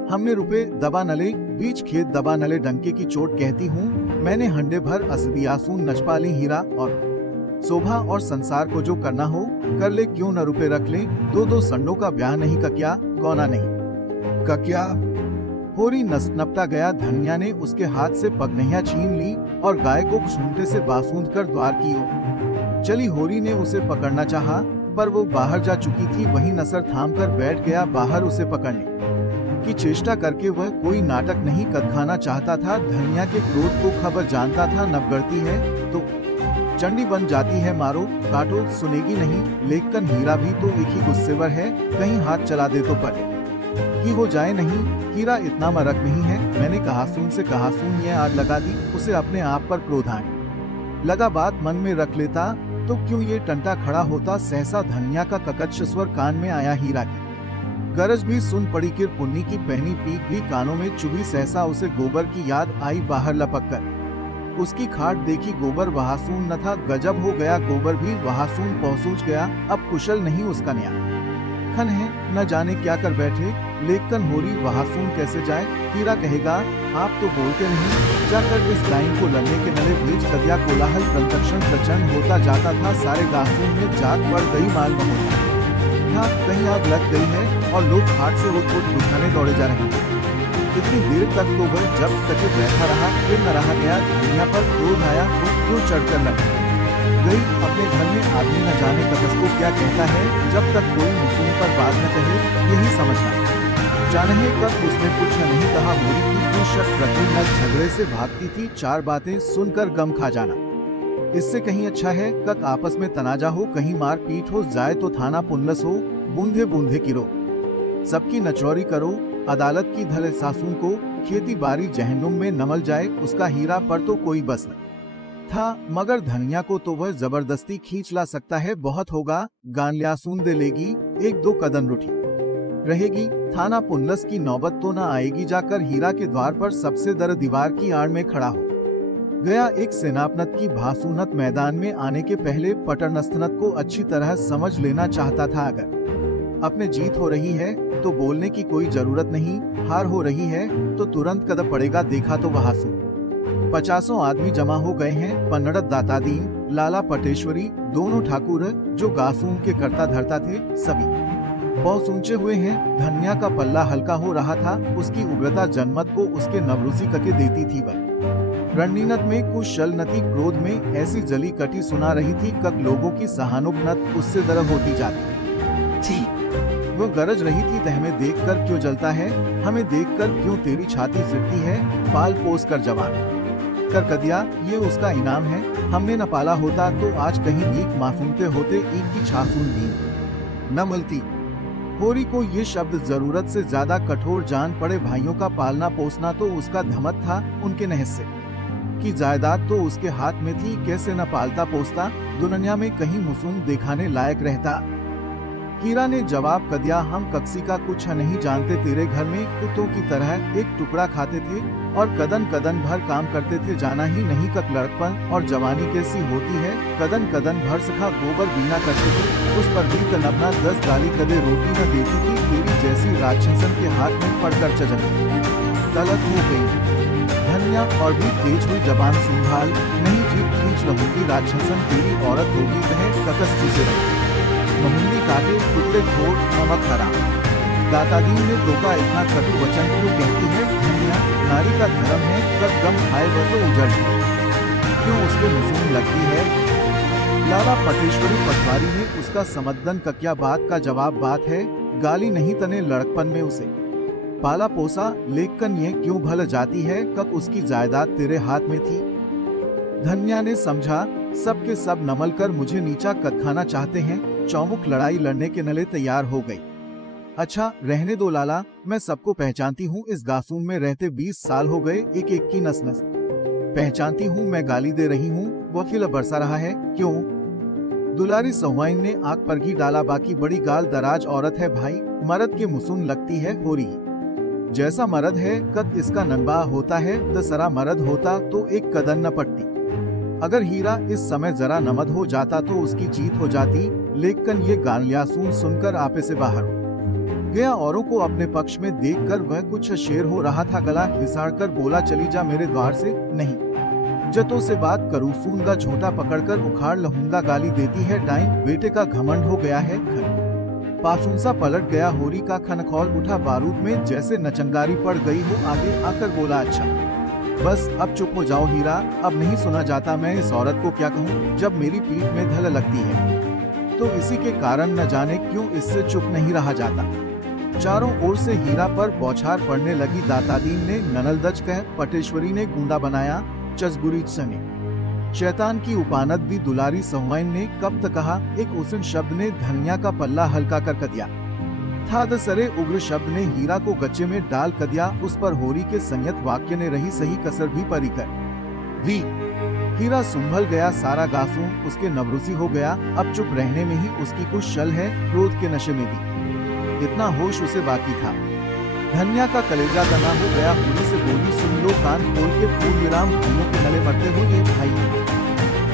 हमने रुपए दबा नले, बीच खेत दबा नले, डंके की चोट कहती हूँ। मैंने हंडे भर असदियासून नचपाली हीरा और शोभा, और संसार को जो करना हो कर ले, क्यों न रुपए रख ले। दो संडों का ब्याह नहीं का क्या, कौना नहीं का क्या। होरी नपटा गया। धनिया ने उसके हाथ से पगनहिया छीन ली और गाय को सूंटे से बासूंद कर द्वार की ओर चली। होरी ने उसे पकड़ना चाहा, पर वो बाहर जा चुकी थी। वहीं नसर थाम कर बैठ गया बाहर उसे पकड़ने की चेष्टा करके। वह कोई नाटक नहीं कदखाना चाहता था। धनिया के क्रोध को खबर जानता था। नवगढ़ती है तो चंडी बन जाती है, मारो काटो सुनेगी नहीं। लेकिन हीरा भी तो एक ही गुस्सेवर है, कहीं हाथ चला दे तो पड़े कि हो जाए नहीं। हीरा इतना मरक नहीं है। मैंने कहासून से कहासून ये आग लगा दी। उसे अपने आप पर क्रोध आने लगा। बात मन में रख लेता तो क्यों ये टंटा खड़ा होता। सहसा धनिया का ककच्छ स्वर कान में आया। हीरा की गरज भी सुन पड़ी। किर पुन्नी की पहनी पीक भी कानों में चुभी। सहसा उसे गोबर की याद आई। बाहर लपक कर उसकी खाट देखी। गोबर वहासून न था, गजब हो गया। गोबर भी वहासून पहुंच गया। अब कुशल नहीं उसका न्याय खन है, न जाने क्या कर बैठे। लेकिन होरी वहासून कैसे जाए। हीरा कहेगा, आप तो बोलते नहीं। जाकर इस लाइन को लड़ने के नले भेज कदिया। कोलाहल प्रदक्षिण प्रचंड होता जाता था। सारे गासून में जाग पड़ गई। माल महोत्सव था, कहीं आग लग गई है और लोग हाट से उठ बुझाने दौड़े जा रहे हैं। इतनी देर तक तो वह जब तक बैठा रहा, फिर न रहा गया। दुनिया पर क्रोध आया, वो क्यों चढ़कर लग गई। अपने घर में आदमी न जाने ककस को क्या कहता है, जब तक कोई मुसूम पर बात न कहे, यही समझना। जाने कब उसने कुछ नहीं कहा। होरी की कोई शक प्रति न झगड़े से भागती थी। चार बातें सुनकर गम खा जाना, इससे कहीं अच्छा है कक आपस में तनाजा हो, कहीं मार पीट हो जाए तो थाना पुनलस हो। बूंदे बूंदे गिरो, सबकी नचौरी करो, अदालत की धले सासून को। खेती बाड़ी जहन्नुम में नमल जाए, उसका हीरा पर तो कोई बस न था। मगर धनिया को तो वह जबरदस्ती खींच ला सकता है। बहुत होगा, गानल्यासून दे लेगी, एक दो कदम रूठी रहेगी। थाना पुनलस की नौबत तो न आएगी। जाकर हीरा के द्वार पर सबसे दर दीवार की आड़ में खड़ा हो गया। एक सेनापनत की भासूनत मैदान में आने के पहले पटरनस्तनत को अच्छी तरह समझ लेना चाहता था। अगर अपने जीत हो रही है तो बोलने की कोई जरूरत नहीं, हार हो रही है तो तुरंत कदम पड़ेगा। देखा तो वहां 50 आदमी जमा हो गए हैं। पन्नड़त दातादीन, लाला पटेश्वरी, दोनों ठाकुर जो गासून के करता धरता थे, सभी बहुत ऊंचे हुए हैं। धनिया का पल्ला हल्का हो रहा था। उसकी उग्रता जनमत को उसके नवरूसी करके देती थी। वह रणनीनत में कुछ शलनती, क्रोध में ऐसी जली कटी सुना रही थी कक लोगों की सहानुभूति उससे दरब होती जाती थी। वो गरज रही थी, तहमें देखकर क्यों जलता है, हमें देखकर क्यों तेरी छाती सिरती है। पाल पोस कर जवान कर कदिया, ये उसका इनाम है। हमने न पाला होता तो आज कहीं भीख मासूमते होते। ईद की छासून भी न मिलती। होरी को ये शब्द जरूरत से ज्यादा कठोर जान पड़े। भाइयों का पालना पोसना तो उसका धमक था। उनके नहसे की जायदाद तो उसके हाथ में थी। कैसे न पालता पोसता, दुनिया में कहीं मुसूम दिखाने लायक रहता। हीरा ने जवाब कदिया, हम कक्सी का कुछ नहीं जानते। तेरे घर में कुत्तों की तरह एक टुकड़ा खाते थे और कदन कदन भर काम करते थे। जाना ही नहीं कक लड़कपन और जवानी कैसी होती है। कदन कदन भर सखा गोबर बीना करते थे। उस पर भी कनबना 10 गाली कदे रोटी न देती थी। तेरी जैसी राक्षसन के हाथ में पड़कर चजन तलत हो गई। धनिया और भी तेज हुई जबान संभाल, नहीं जीप खींच लहूंगी। राक्षसन तेरी औरत होगी, कहे ककस से महुंडी काटे टुकड़े खोट नमक हराम। दातादीन ने टोका, इतना कटु वचन क्यों कहती है। धनिया, नारी का धर्म है, कब गम खाए वह तो उजड़ क्यों उसके मुसूम लगती है। लाला पटेश्वरी पटवारी ने उसका समर्थन कक्या बात का जवाब बात है। गाली नहीं तने लड़कपन में उसे पाला पोसा। लेकिन ये क्यों भल जाती है कब उसकी जायदाद तेरे हाथ में थी। धनिया ने समझा, सब के सब नमल कर मुझे नीचा कदखाना चाहते हैं। चौमुख लड़ाई लड़ने के नले तैयार हो गई। अच्छा रहने दो लाला, मैं सबको पहचानती हूँ। इस गासून में रहते 20 साल हो गए। एक एक की नस नस पहचानती हूँ। मैं गाली दे रही हूँ, वकील बरसा रहा है। क्यों? दुलारी सहुआइन ने आग पर घी डाला। बाकी बड़ी गाल दराज औरत है भाई, मर्द के मुसून लगती है। होरी जैसा मर्द है कद इसका ननबा होता है, दसरा मर्द होता तो एक कदन न पटती। अगर हीरा इस समय जरा नमद हो जाता तो उसकी जीत हो जाती, लेकिन ये गालियासून सुनकर आपे से बाहर हो गया। औरों को अपने पक्ष में देखकर वह कुछ शेर हो रहा था। गला घिसाड़कर बोला, चली जा मेरे द्वार से। नहीं, जतों से बात करूं, सूंगा झोटा पकड़कर उखाड़ लहूंगा। गाली देती है डाइन, बेटे का घमंड हो गया है खन। पासूंसा पलट गया। होरी का खनखौल उठा बारूद में, जैसे नचंगारी पड़ गई हो। आगे आकर बोला, अच्छा बस अब चुप हो जाओ हीरा, अब नहीं सुना जाता। मैं इस औरत को क्या कहूँ, जब मेरी पीठ में धल लगती है तो इसी के कारण न जाने क्यों इससे चुप नहीं रहा जाता। चारों ओर से हीरा पर बौछार पड़ने लगी। दातादीन ने ननलदज कह, पटेश्वरी ने गुंडा बनाया, चसगुरी सने शैतान की उपानत दी। दुलारी सहुआइन ने कब तक कहा, एक उसन शब्द ने धनिया का पल्ला हल्का कर कदिया था। दसरे उग्र शब्द ने हीरा को गच्चे में डाल कदिया। उस पर होरी के संयत वाक्य ने रही सही कसर भी परी कर वी। हीरा संभल गया, सारा गासू उसके नवरुसी हो गया। अब चुप रहने में ही उसकी कुछ छल है, क्रोध के नशे में भी इतना होश उसे बाकी था। धनिया का कलेजा तना हो गया। होरी से बोली, सुन लो कान खोल के, पूर्ण विराम भाइयों के नले मरते हो। ये भाई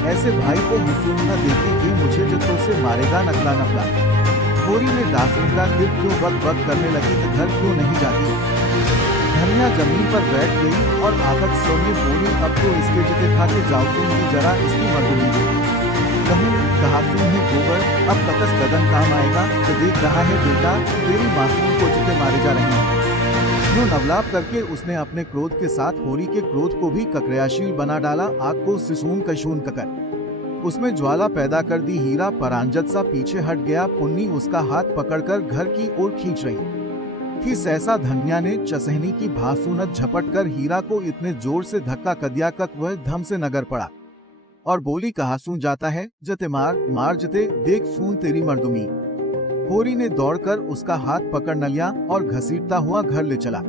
ऐसे भाई को मुसूल न देखे, ये मुझे जत्तों से मारेगा नकला नकला। होरी ने दासूंगा फिर क्यों बक बक करने लगी, तो घर क्यों नहीं जाती। धनिया जमीन पर बैठ गई और आकत सोने बोली, अब तो इसके जिते खा के जाओ, सुन जरा इसकी मर्दूनी कहूँ कहासू है गोबर, अब तकस कदम काम आएगा। तो देख रहा है बेटा, तेरी मासूम को जिते मारे जा रहे हैं। यूं नवलाप करके उसने अपने क्रोध के साथ होरी के क्रोध को भी कक्रियाशील बना डाला। आग को सिसून कशून ककर उसमें ज्वाला पैदा कर दी। हीरा परांजत सा पीछे हट गया। पुन्नी उसका हाथ पकड़कर घर की ओर खींच रही थी। सहसा धनिया ने चसहनी की भासूनत झपट कर हीरा को इतने जोर से धक्का कदिया कक वह धम से नगर पड़ा और बोली, कहा सून जाता है, जते मार मार जते, देख सून तेरी मर्दुमी। होरी ने दौड़कर उसका हाथ पकड़ न लिया और घसीटता हुआ घर ले चला।